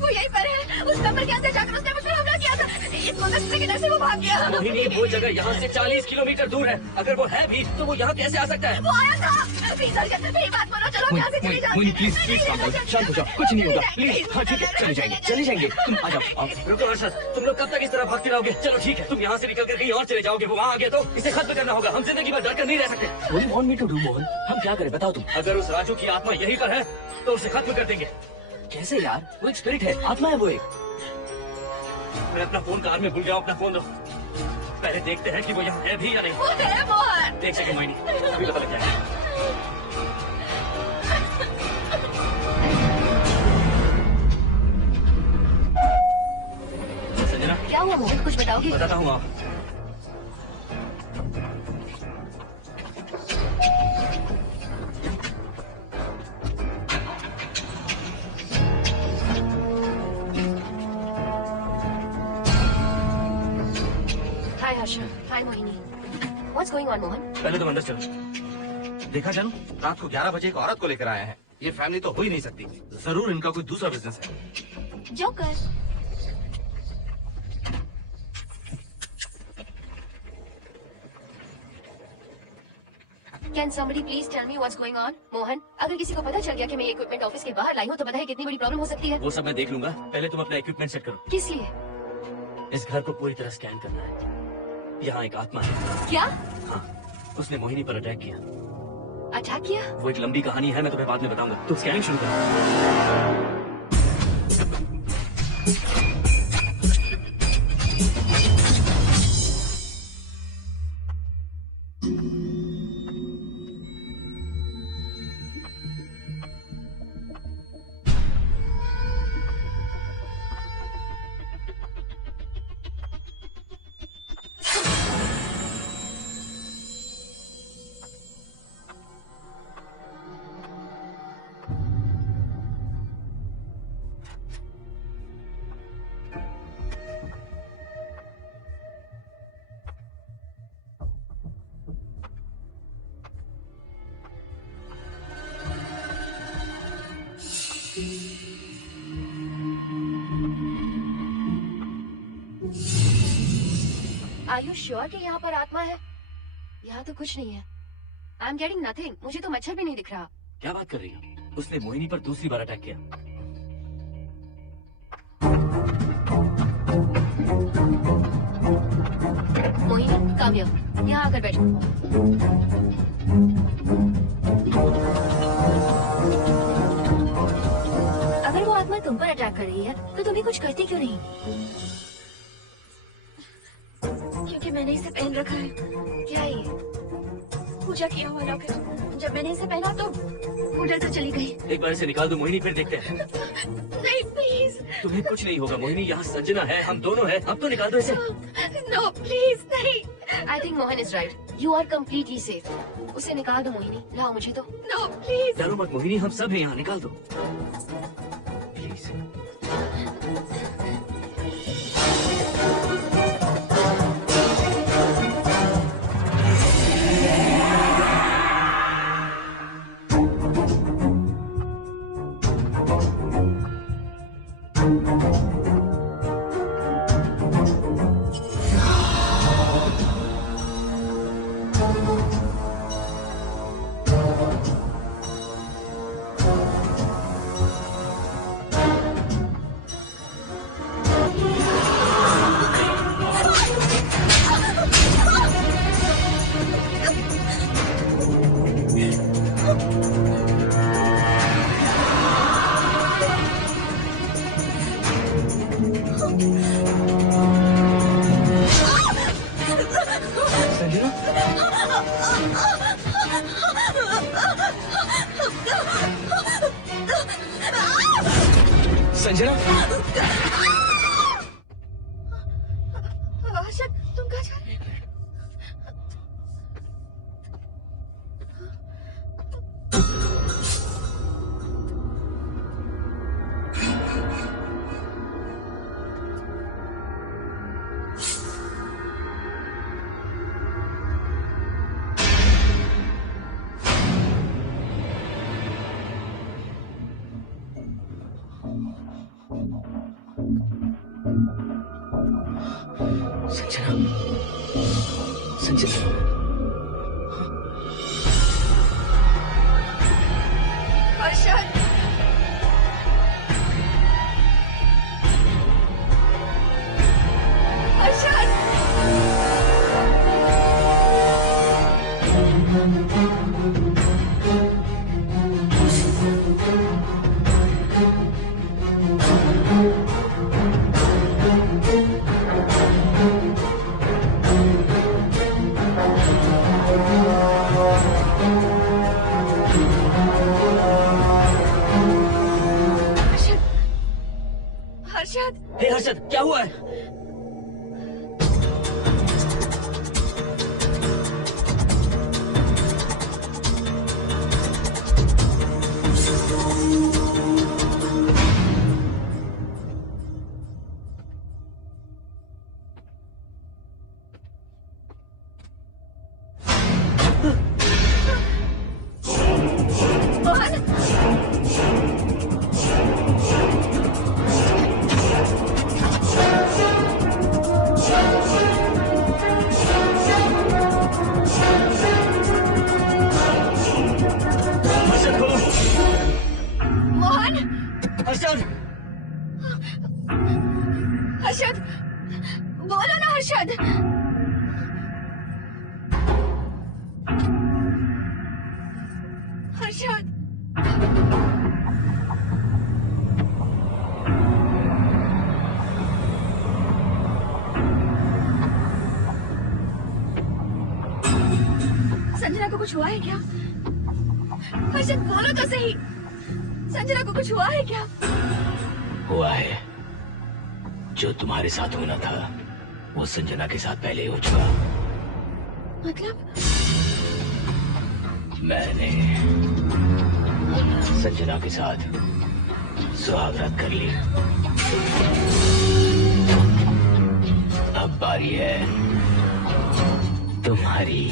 वो यहीं पर है। उस नंबर के अंदर जाकर उसने मुझ पर हमला किया था। इस मदद से वो भाग गया। मोहिनी, वो जगह यहाँ से 40 किलोमीटर दूर है। अगर वो है भी तो वो यहाँ कैसे आ सकता है? वो आया था। प्लीज अर्जुन, मेरी बात मानो, चलो यहाँ से चले जाओ। मोहिनी प्लीज प्लीज शांत हो जाओ, कुछ नहीं होगा प्लीज। हाँ ठीक है, चले जाएंगे। तुम आ जाओ। रुको हर्षद, तुम लोग कब तक इस तरह भागते रहोगे? चलो ठीक है, तुम यहाँ से निकल कर कहीं और चले जाओगे। वो वहाँ आ गया तो इसे खत्म करना होगा। हम जिंदगी भर डर कर नहीं रह सकते। What do you want me to do, Mohan? हम क्या करें बताओ तुम? अगर उस राजू की आत्मा यहीं पर है तो उसे खत्म कर देंगे। कैसे यार? वो एक स्पिरिट है, आत्मा है वो एक। मैं अपना फोन कार में भूल गया। अपना फोन दो। पहले देखते हैं कि वो यहाँ है भी या नहीं। वो है मोहन। देख सके मोहिनी, अभी पता लग जाएगा। संजना, क्या हुआ मोहन, कुछ बताओगे? बताता हूँ आप। हाय हर्षद, हाय Mohini. What's going on, Mohan? पहले तुम अंदर चलो। देखा जानू, रात को 11 बजे एक औरत को लेकर आया है। ये फैमिली तो हो ही नहीं सकती। जरूर इनका कोई दूसरा बिजनेस है। Joker. Can somebody please tell me what's going on? Mohan, अगर किसी को पता चल गया कि मैं ये इक्विपमेंट ऑफिस के बाहर लाई हूँ तो पता है कितनी बड़ी प्रॉब्लम हो सकती है। वो सब मैं देख लूंगा। पहले तुम अपना इक्विपमेंट सेट करो। किस लिए? इस घर को पूरी तरह स्कैन करना है। यहाँ एक आत्मा है। क्या? हाँ, उसने मोहिनी पर अटैक किया। अटैक किया? वो एक लंबी कहानी है, मैं तुम्हें बाद में बताऊंगा। तुम स्कैनिंग शुरू करो। Are you sure कि यहाँ पर आत्मा है? यहाँ तो कुछ नहीं है। I'm getting nothing. मुझे तो मच्छर भी नहीं दिख रहा। क्या बात कर रही हो? उसने मोहिनी पर दूसरी बार अटैक किया। Mohini, come here. यहाँ आकर बैठो। अगर वो आत्मा तुम पर अटैक कर रही है तो तुम्हें कुछ करती क्यों नहीं? क्योंकि मैंने इसे पहन रखा है। क्या है ये? पूजा किया हुआ लॉकेट। जब मैंने इसे पहना तो वो डर चली गई। एक बार इसे निकाल दो मोहिनी, फिर देखते हैं। नहीं प्लीज। तुम्हें कुछ नहीं होगा मोहिनी, यहाँ संजना है, हम दोनों हैं। अब तो निकाल दो इसे। नो प्लीज नहीं। I think Mohan is right. You are completely safe. उसे निकाल दो मोहिनी। लाओ मुझे तो। No please. डरो मत मोहिनी, हम सब हैं यहाँ, निकाल दो प्लीज। संजना, आशा, तुम कहाँ जा रहे हो? संजना, संजना, हर्षद, हर्षद, हर्षद, हे हर्षद, क्या हुआ है? हर्षद, हर्षद, बोलो ना हर्षद। हर्षद, संजना को कुछ हुआ है क्या? हर्षद बोलो तो सही, संजना को कुछ हुआ है क्या? हुआ है। जो तुम्हारे साथ होना था वो संजना के साथ पहले ही हो चुका। मतलब? मैंने संजना के साथ सुहागरात कर ली। अब बारी है तुम्हारी।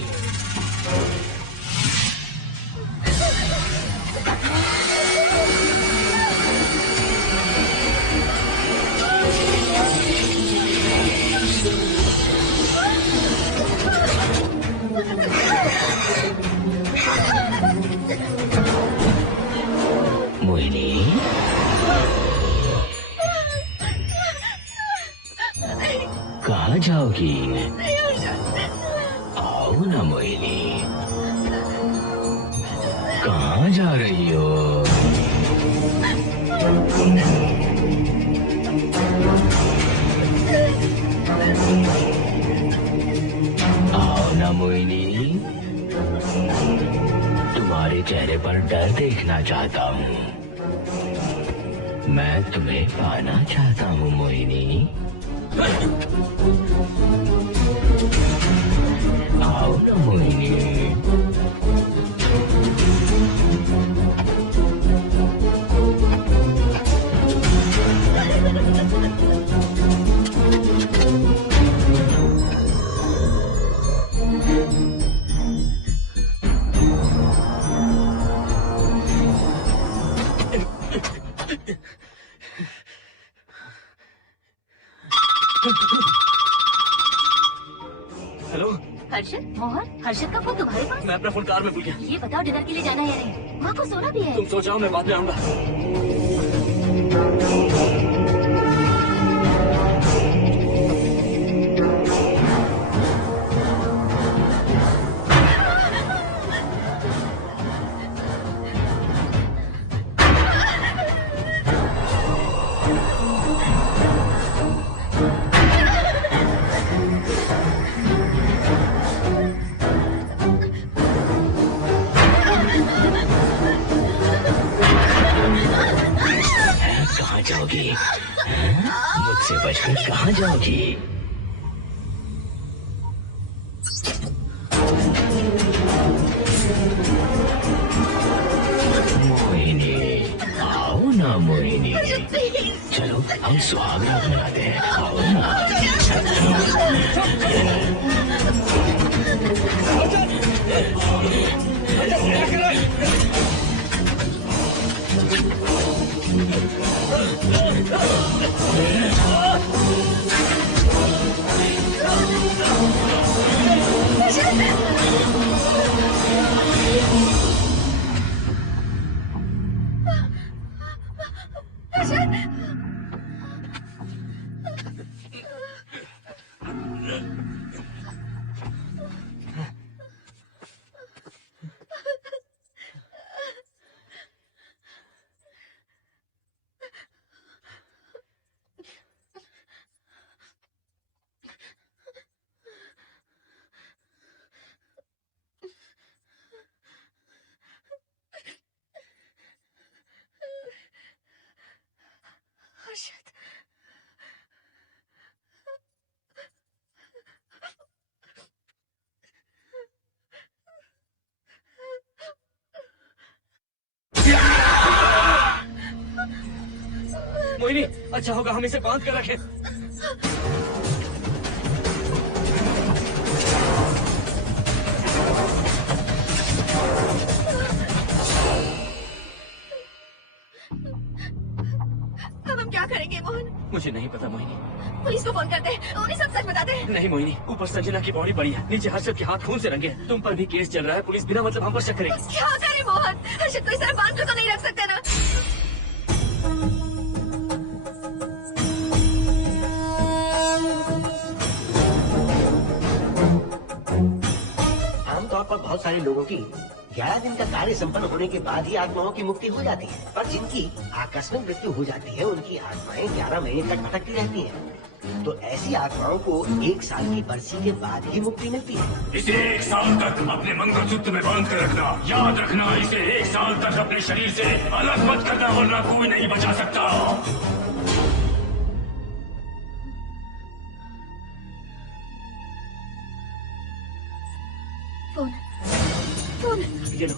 मोहिनी, कहाँ जाओगी? आओ ना मोहिनी, कहाँ जा रही हो? आओ ना मोहिनी, तुम्हारे चेहरे पर डर देखना चाहता हूँ। मैं तुम्हें पाना चाहता हूँ मोहिनी। आओ ना मोहिनी। हेलो हर्षद, मोहन, हर्षद का फोन तुम्हारे पास? मैं अपना फोन कार में भूल गया। ये बताओ डिनर के लिए जाना है या नहीं? वहाँ को सोना भी है। तुम सो जाओ, मैं बाद में आऊंगा। कहाँ जाओगी? मुझसे बचकर कहाँ जाओगी? मोहिनी, आओ ना मोहिनी। चलो हम सुहागरात मनाते हैं, आओ ना। मोहिनी, अच्छा होगा हम इसे बांध कर रखें। अब हम क्या करेंगे मोहन? मुझे नहीं पता मोहिनी। पुलिस को फोन करते हैं, उन्हें सब सच बताते हैं। नहीं मोहिनी, ऊपर संजना की बॉडी पड़ी है, नीचे हर्षद के हाथ खून से रंगे हैं। तुम पर भी केस चल रहा है, पुलिस बिना मतलब हम पर शक करेगी। क्या करे मोहन? हर्षद को इस तरह बांध कर तो नहीं रख सकते ना। आमतौर पर बहुत सारे लोगों की 11 दिन का कार्य संपन्न होने के बाद ही आत्माओं की मुक्ति हो जाती है, पर जिनकी आकस्मिक मृत्यु हो जाती है उनकी आत्माएं 11 महीने तक भटकती रहती हैं। तो ऐसी आत्माओं को 1 साल की बरसी के बाद ही मुक्ति मिलती है। इसे 1 साल तक अपने मंगलसूत्र में बांध कर रखना। याद रखना, इसे 1 साल तक अपने शरीर से अलग मत करना, वरना कोई नहीं बचा सकता। फोन फोन ये लो।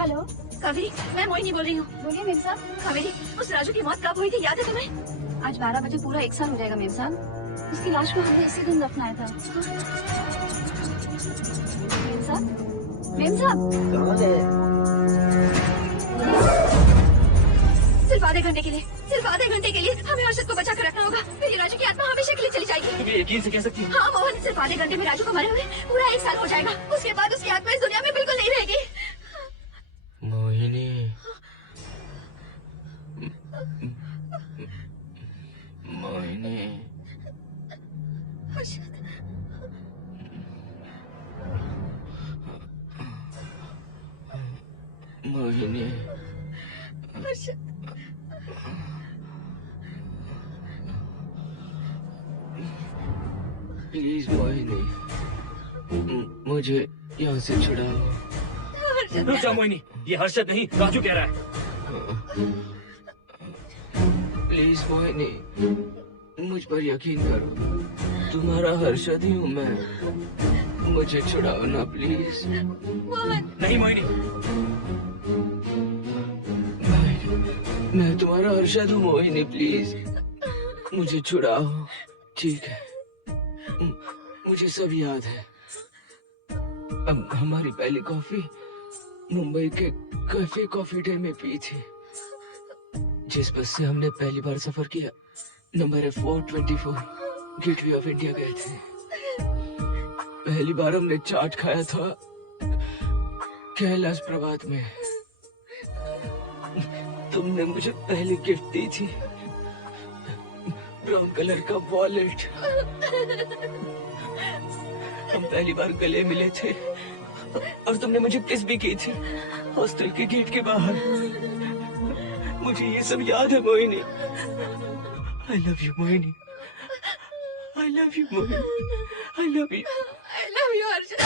हेलो कावेरी, मैं मोहिनी बोल रही हूँ। बोलिए मेम साहब। कावेरी, उस राजू की मौत कब हुई थी, याद है तुम्हें? आज 12 बजे पूरा 1 साल हो जाएगा मेम साहब। उसकी लाश को हमने इसी दिन दफनाया था। मेम साहब, मेम साहब। कौन है? सिर्फ आधे घंटे के लिए, सिर्फ आधे घंटे के लिए हमें हर्षद को बचा कर रखना होगा। फिर ये राजू की आत्मा हमेशा के लिए चली जाएगी। तुम ये यकीन से कह सकती हो? हाँ मोहन, सिर्फ आधे घंटे में राजू को मरे हुए पूरा 1 साल हो जाएगा। उसके बाद उसकी आत्मा इस दुनिया में बिल्कुल नहीं रहेगी। मोहिनी, मोहिनी, हर्षद, मोहिनी, हर्षद। प्लीज मोहिनी, मुझे यहाँ से छुड़ाओ। रुक जा मोहिनी, ये हर्षद नहीं राजू कह रहा है। प्लीज मोहिनी, मुझ पर यकीन करो, तुम्हारा हर्षद ही हूँ मैं। मुझे छुड़ाओ ना प्लीज। मोहन। नहीं मोहिनी, मैं तुम्हारा हर्षद हूँ मोहिनी, प्लीज मुझे छुड़ाओ। ठीक है, मुझे सब याद है। अब हमारी पहली कॉफी मुंबई के कैफे कॉफी डे में पी थी। जिस बस से हमने पहली बार सफर किया, नंबर है 424, गेटवे ऑफ इंडिया गए थे। पहली बार हमने चाट खाया था कैलाश प्रभात में। तुमने मुझे पहली गिफ्ट दी थी, ब्राउन कलर का वॉलेट। हम पहली बार गले मिले थे और तुमने मुझे किस भी की थी हॉस्टल के गेट के बाहर। मुझे ये सब याद है Mohini. I love you Mohini, I love you Mohini, I love you, I love you Harshad.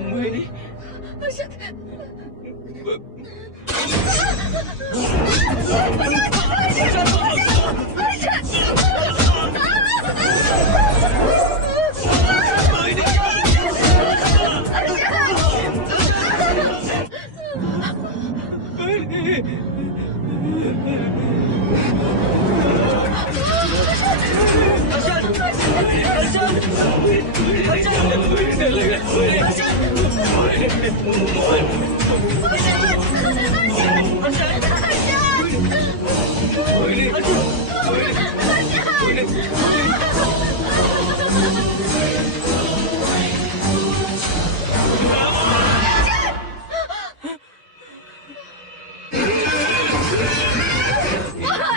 Mohini,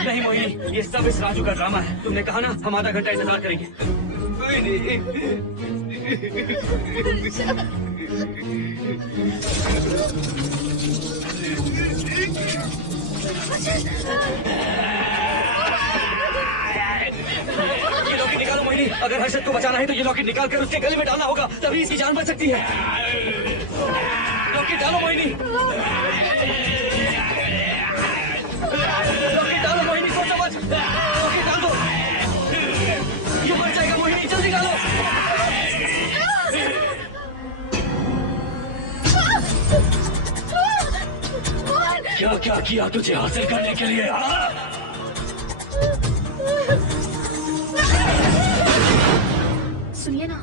नहीं मोहिनी, ये सब इस राजू का ड्रामा है। तुमने कहा ना हम आधा घंटा इंतजार करेंगे। ये लॉकेट निकालो मोहिनी। अगर हर्षद को बचाना है तो ये लॉकेट निकाल कर उसके गले में डालना होगा, तभी इसकी जान बच सकती है। लॉकेट डालो मोहिनी। लॉकेट डालो मोहिनी, सोच समझ। लॉकेट डाल दो। ये मर जाएगा मोहिनी, जल्दी डालो। क्या क्या किया तुझे हासिल करने के लिए? सुनिए ना,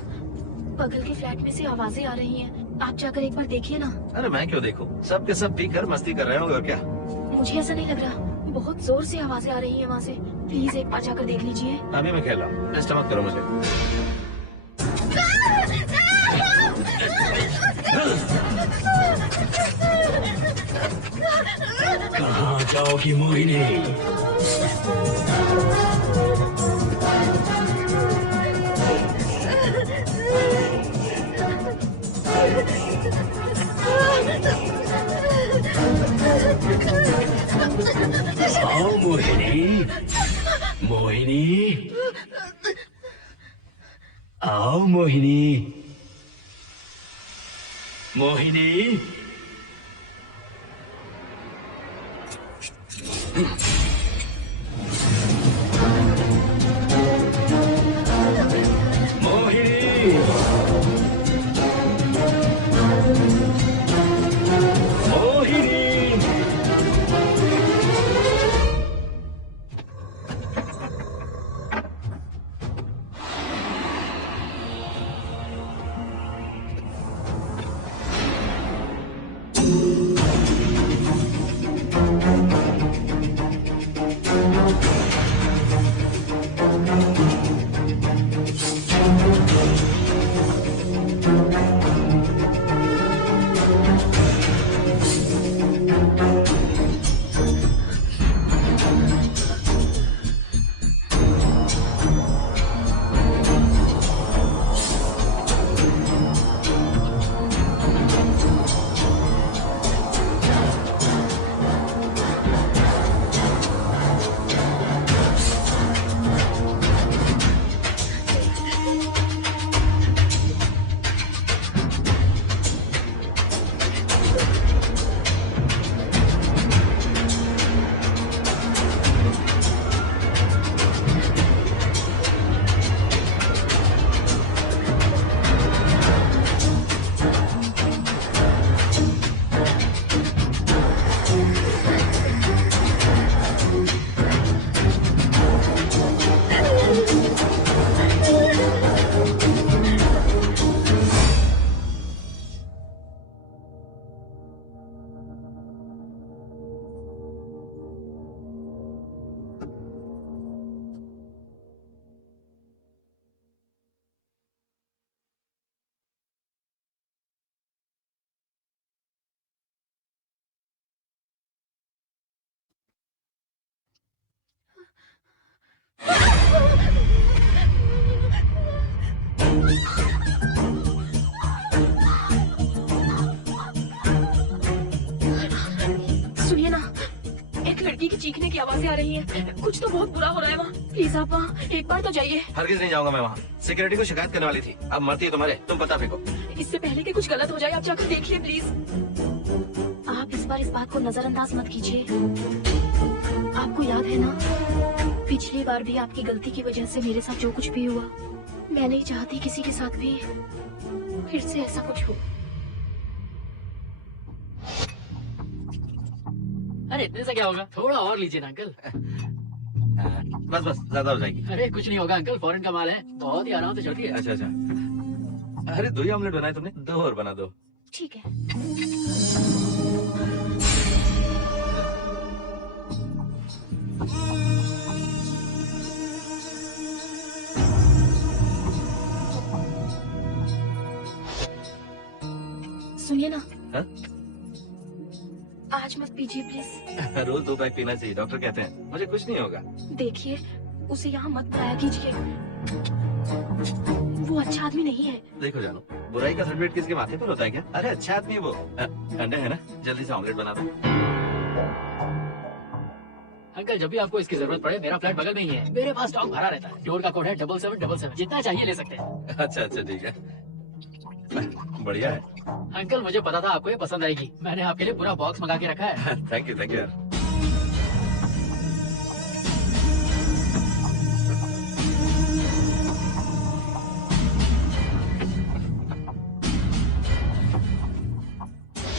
बगल के फ्लैट में से आवाजें आ रही हैं। आप जाकर एक बार देखिए ना। अरे मैं क्यों देखूं? सब के सब पीकर मस्ती कर रहे होंगे और क्या। मुझे ऐसा नहीं लग रहा, बहुत जोर से आवाजें आ रही हैं वहाँ से। प्लीज एक बार जाकर देख लीजिए। अभी मैं खेल रहा हूँ, डिस्टर्ब मत करो मुझे। कहाँ जाओगी मोहिनी? आओ मोहिनी, मोहिनी, आओ मोहिनी, मोहिनी। सुनिए ना, एक लड़की की चीखने की आवाजें आ रही हैं। कुछ तो बहुत बुरा हो रहा है वहाँ। प्लीज आप वहाँ एक बार तो जाइए। हरगिज नहीं जाऊंगा मैं वहाँ। सिक्योरिटी को शिकायत करने वाली थी, अब मरती है तुम्हारे। तुम पता फेंको। इससे पहले कि कुछ गलत हो जाए, आप जाकर देखिए प्लीज। आप इस बार इस बात को नजरअंदाज मत कीजिए। आपको याद है ना, पिछली बार भी आपकी गलती की वजह से मेरे साथ जो कुछ भी हुआ, मैं नहीं चाहती किसी के साथ भी फिर से ऐसा कुछ हो। अरे इतने से क्या होगा, थोड़ा और लीजिए ना अंकल। बस बस, ज्यादा हो जाएगी। अरे कुछ नहीं होगा अंकल, फॉरेन का माल है, बहुत ही आराम से चलती है। अच्छा अच्छा। अरे 2 ही ऑमलेट बनाए तुमने, 2 और बना दो। ठीक है। सुनिए ना, हाँ? आज मत पीजिए प्लीज। रोज 2 पैक पीना चाहिए, डॉक्टर कहते हैं। मुझे कुछ नहीं होगा। देखिए, उसे यहाँ मत बुलाया कीजिए, वो अच्छा आदमी नहीं है। देखो जानू, बुराई का सर्टिफिकेट किसके माथे पर होता है क्या? अरे अच्छा आदमी है वो। अंडे है ना, जल्दी से ऑमलेट बना दो। अंकल जब भी आपको इसकी जरूरत पड़े, मेरा फ्लैट बगल में ही है। मेरे पास स्टॉक भरा रहता है। डोर का कोड है 7777। जितना चाहिए ले सकते हैं। अच्छा अच्छा ठीक है, बढ़िया है। अंकल मुझे पता था आपको ये पसंद आएगी। मैंने आपके लिए पूरा बॉक्स मंगा के रखा है। थैंक यू यार।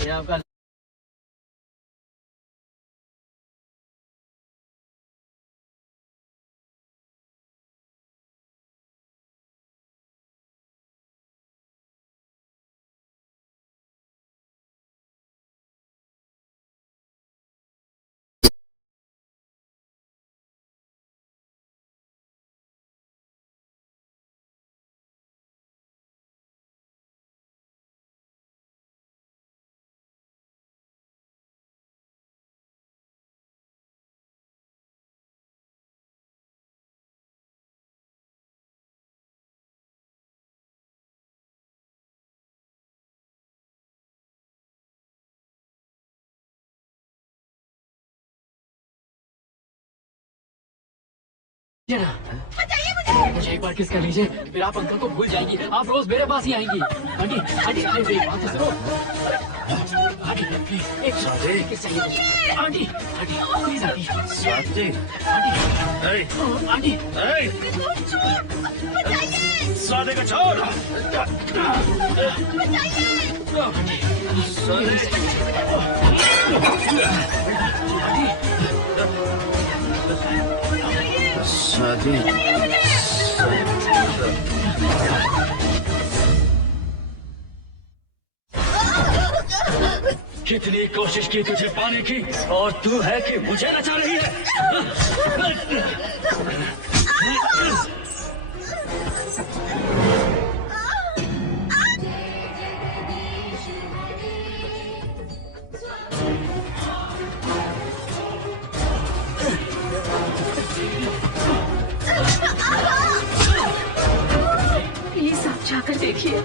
ये आपका मुझे एक बार किस कर लीजिए, फिर आप अंकल को भूल जाएंगी। आप रोज मेरे पास ही आएंगी। आंटी आंटी आंटी एक बात तो सुनो। आंटी प्लीज एक किस चाहिए मुझे। Aunty aunty please aunty. Swati, aunty aunty Swati का छोड़। स्वाति, कितनी कोशिश की तुझे पाने की, और तू है कि मुझे नचा रही है। प्लीज आप जाकर देखिए।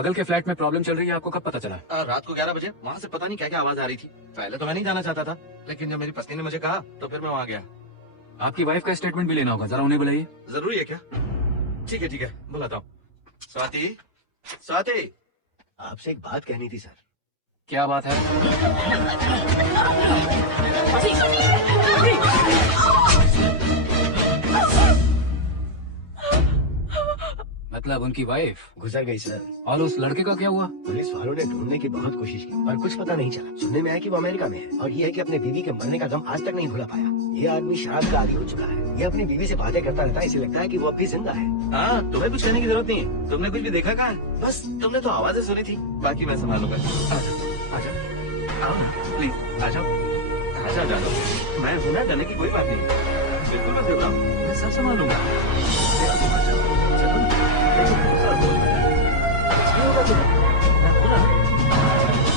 बगल के फ्लैट में प्रॉब्लम चल रही है, आपको कब पता चला? रात को 11 बजे वहाँ से पता नहीं क्या क्या आवाज आ रही थी। पहले तो मैं नहीं जाना चाहता था, लेकिन जब मेरी पत्नी ने मुझे कहा तो फिर मैं वहाँ गया। आपकी वाइफ का स्टेटमेंट भी लेना होगा, जरा उन्हें बुलाइए। जरूरी है क्या? ठीक है बुलाता हूँ। स्वाति, स्वाति, आपसे एक बात कहनी थी सर। क्या बात है? मतलब उनकी वाइफ गुजर गई सर। और उस लड़के का क्या हुआ? पुलिस वालों ने ढूंढने की बहुत कोशिश की पर कुछ पता नहीं चला। सुनने में आया कि वो अमेरिका में है और ये है कि अपने बीवी के मरने का गम आज तक नहीं भुला पाया। ये आदमी शराब का आदी हो चुका है। ये अपनी बीवी से बातें करता रहता है, इसे लगता है कि वो अब भी जिंदा है। हाँ, तुम्हें कुछ कहने की जरूरत नहीं है। तुमने कुछ भी देखा कहाँ है? बस तुमने तो आवाजें सुनी थी, बाकी मैं संभालूंगा। आजा, आओ ना, प्लीज आ जाओ, आजा जाओ। मैं हूं ना, डरने की कोई बात नहीं। बिल्कुल मत घबराओ, मैं सब संभालूंगा।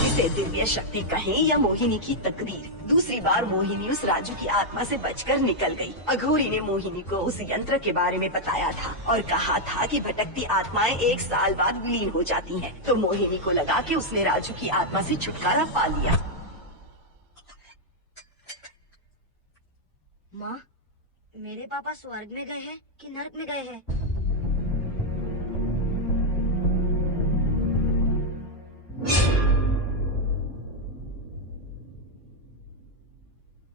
इसे दिव्य शक्ति कहें या मोहिनी की तकदीर, दूसरी बार मोहिनी उस राजू की आत्मा से बचकर निकल गई। अघोरी ने मोहिनी को उस यंत्र के बारे में बताया था और कहा था कि भटकती आत्माएं 1 साल बाद विलीन हो जाती हैं। तो मोहिनी को लगा कि उसने राजू की आत्मा से छुटकारा पा लिया। माँ, मेरे पापा स्वर्ग में गए हैं कि नरक में गए हैं?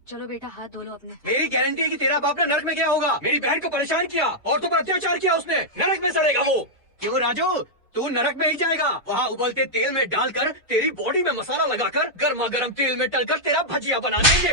चलो बेटा, हाथ धो लो अपने। मेरी गारंटी है कि तेरा बाप ने नरक में गया होगा। मेरी बहन को परेशान किया और तुम पर अत्याचार किया उसने। नरक में सड़ेगा वो। क्यों राजू, तू नरक में ही जाएगा। वहाँ उबलते तेल में डालकर तेरी बॉडी में मसाला लगाकर गर्मा गर्म तेल में तलकर तेरा भजिया बना देंगे।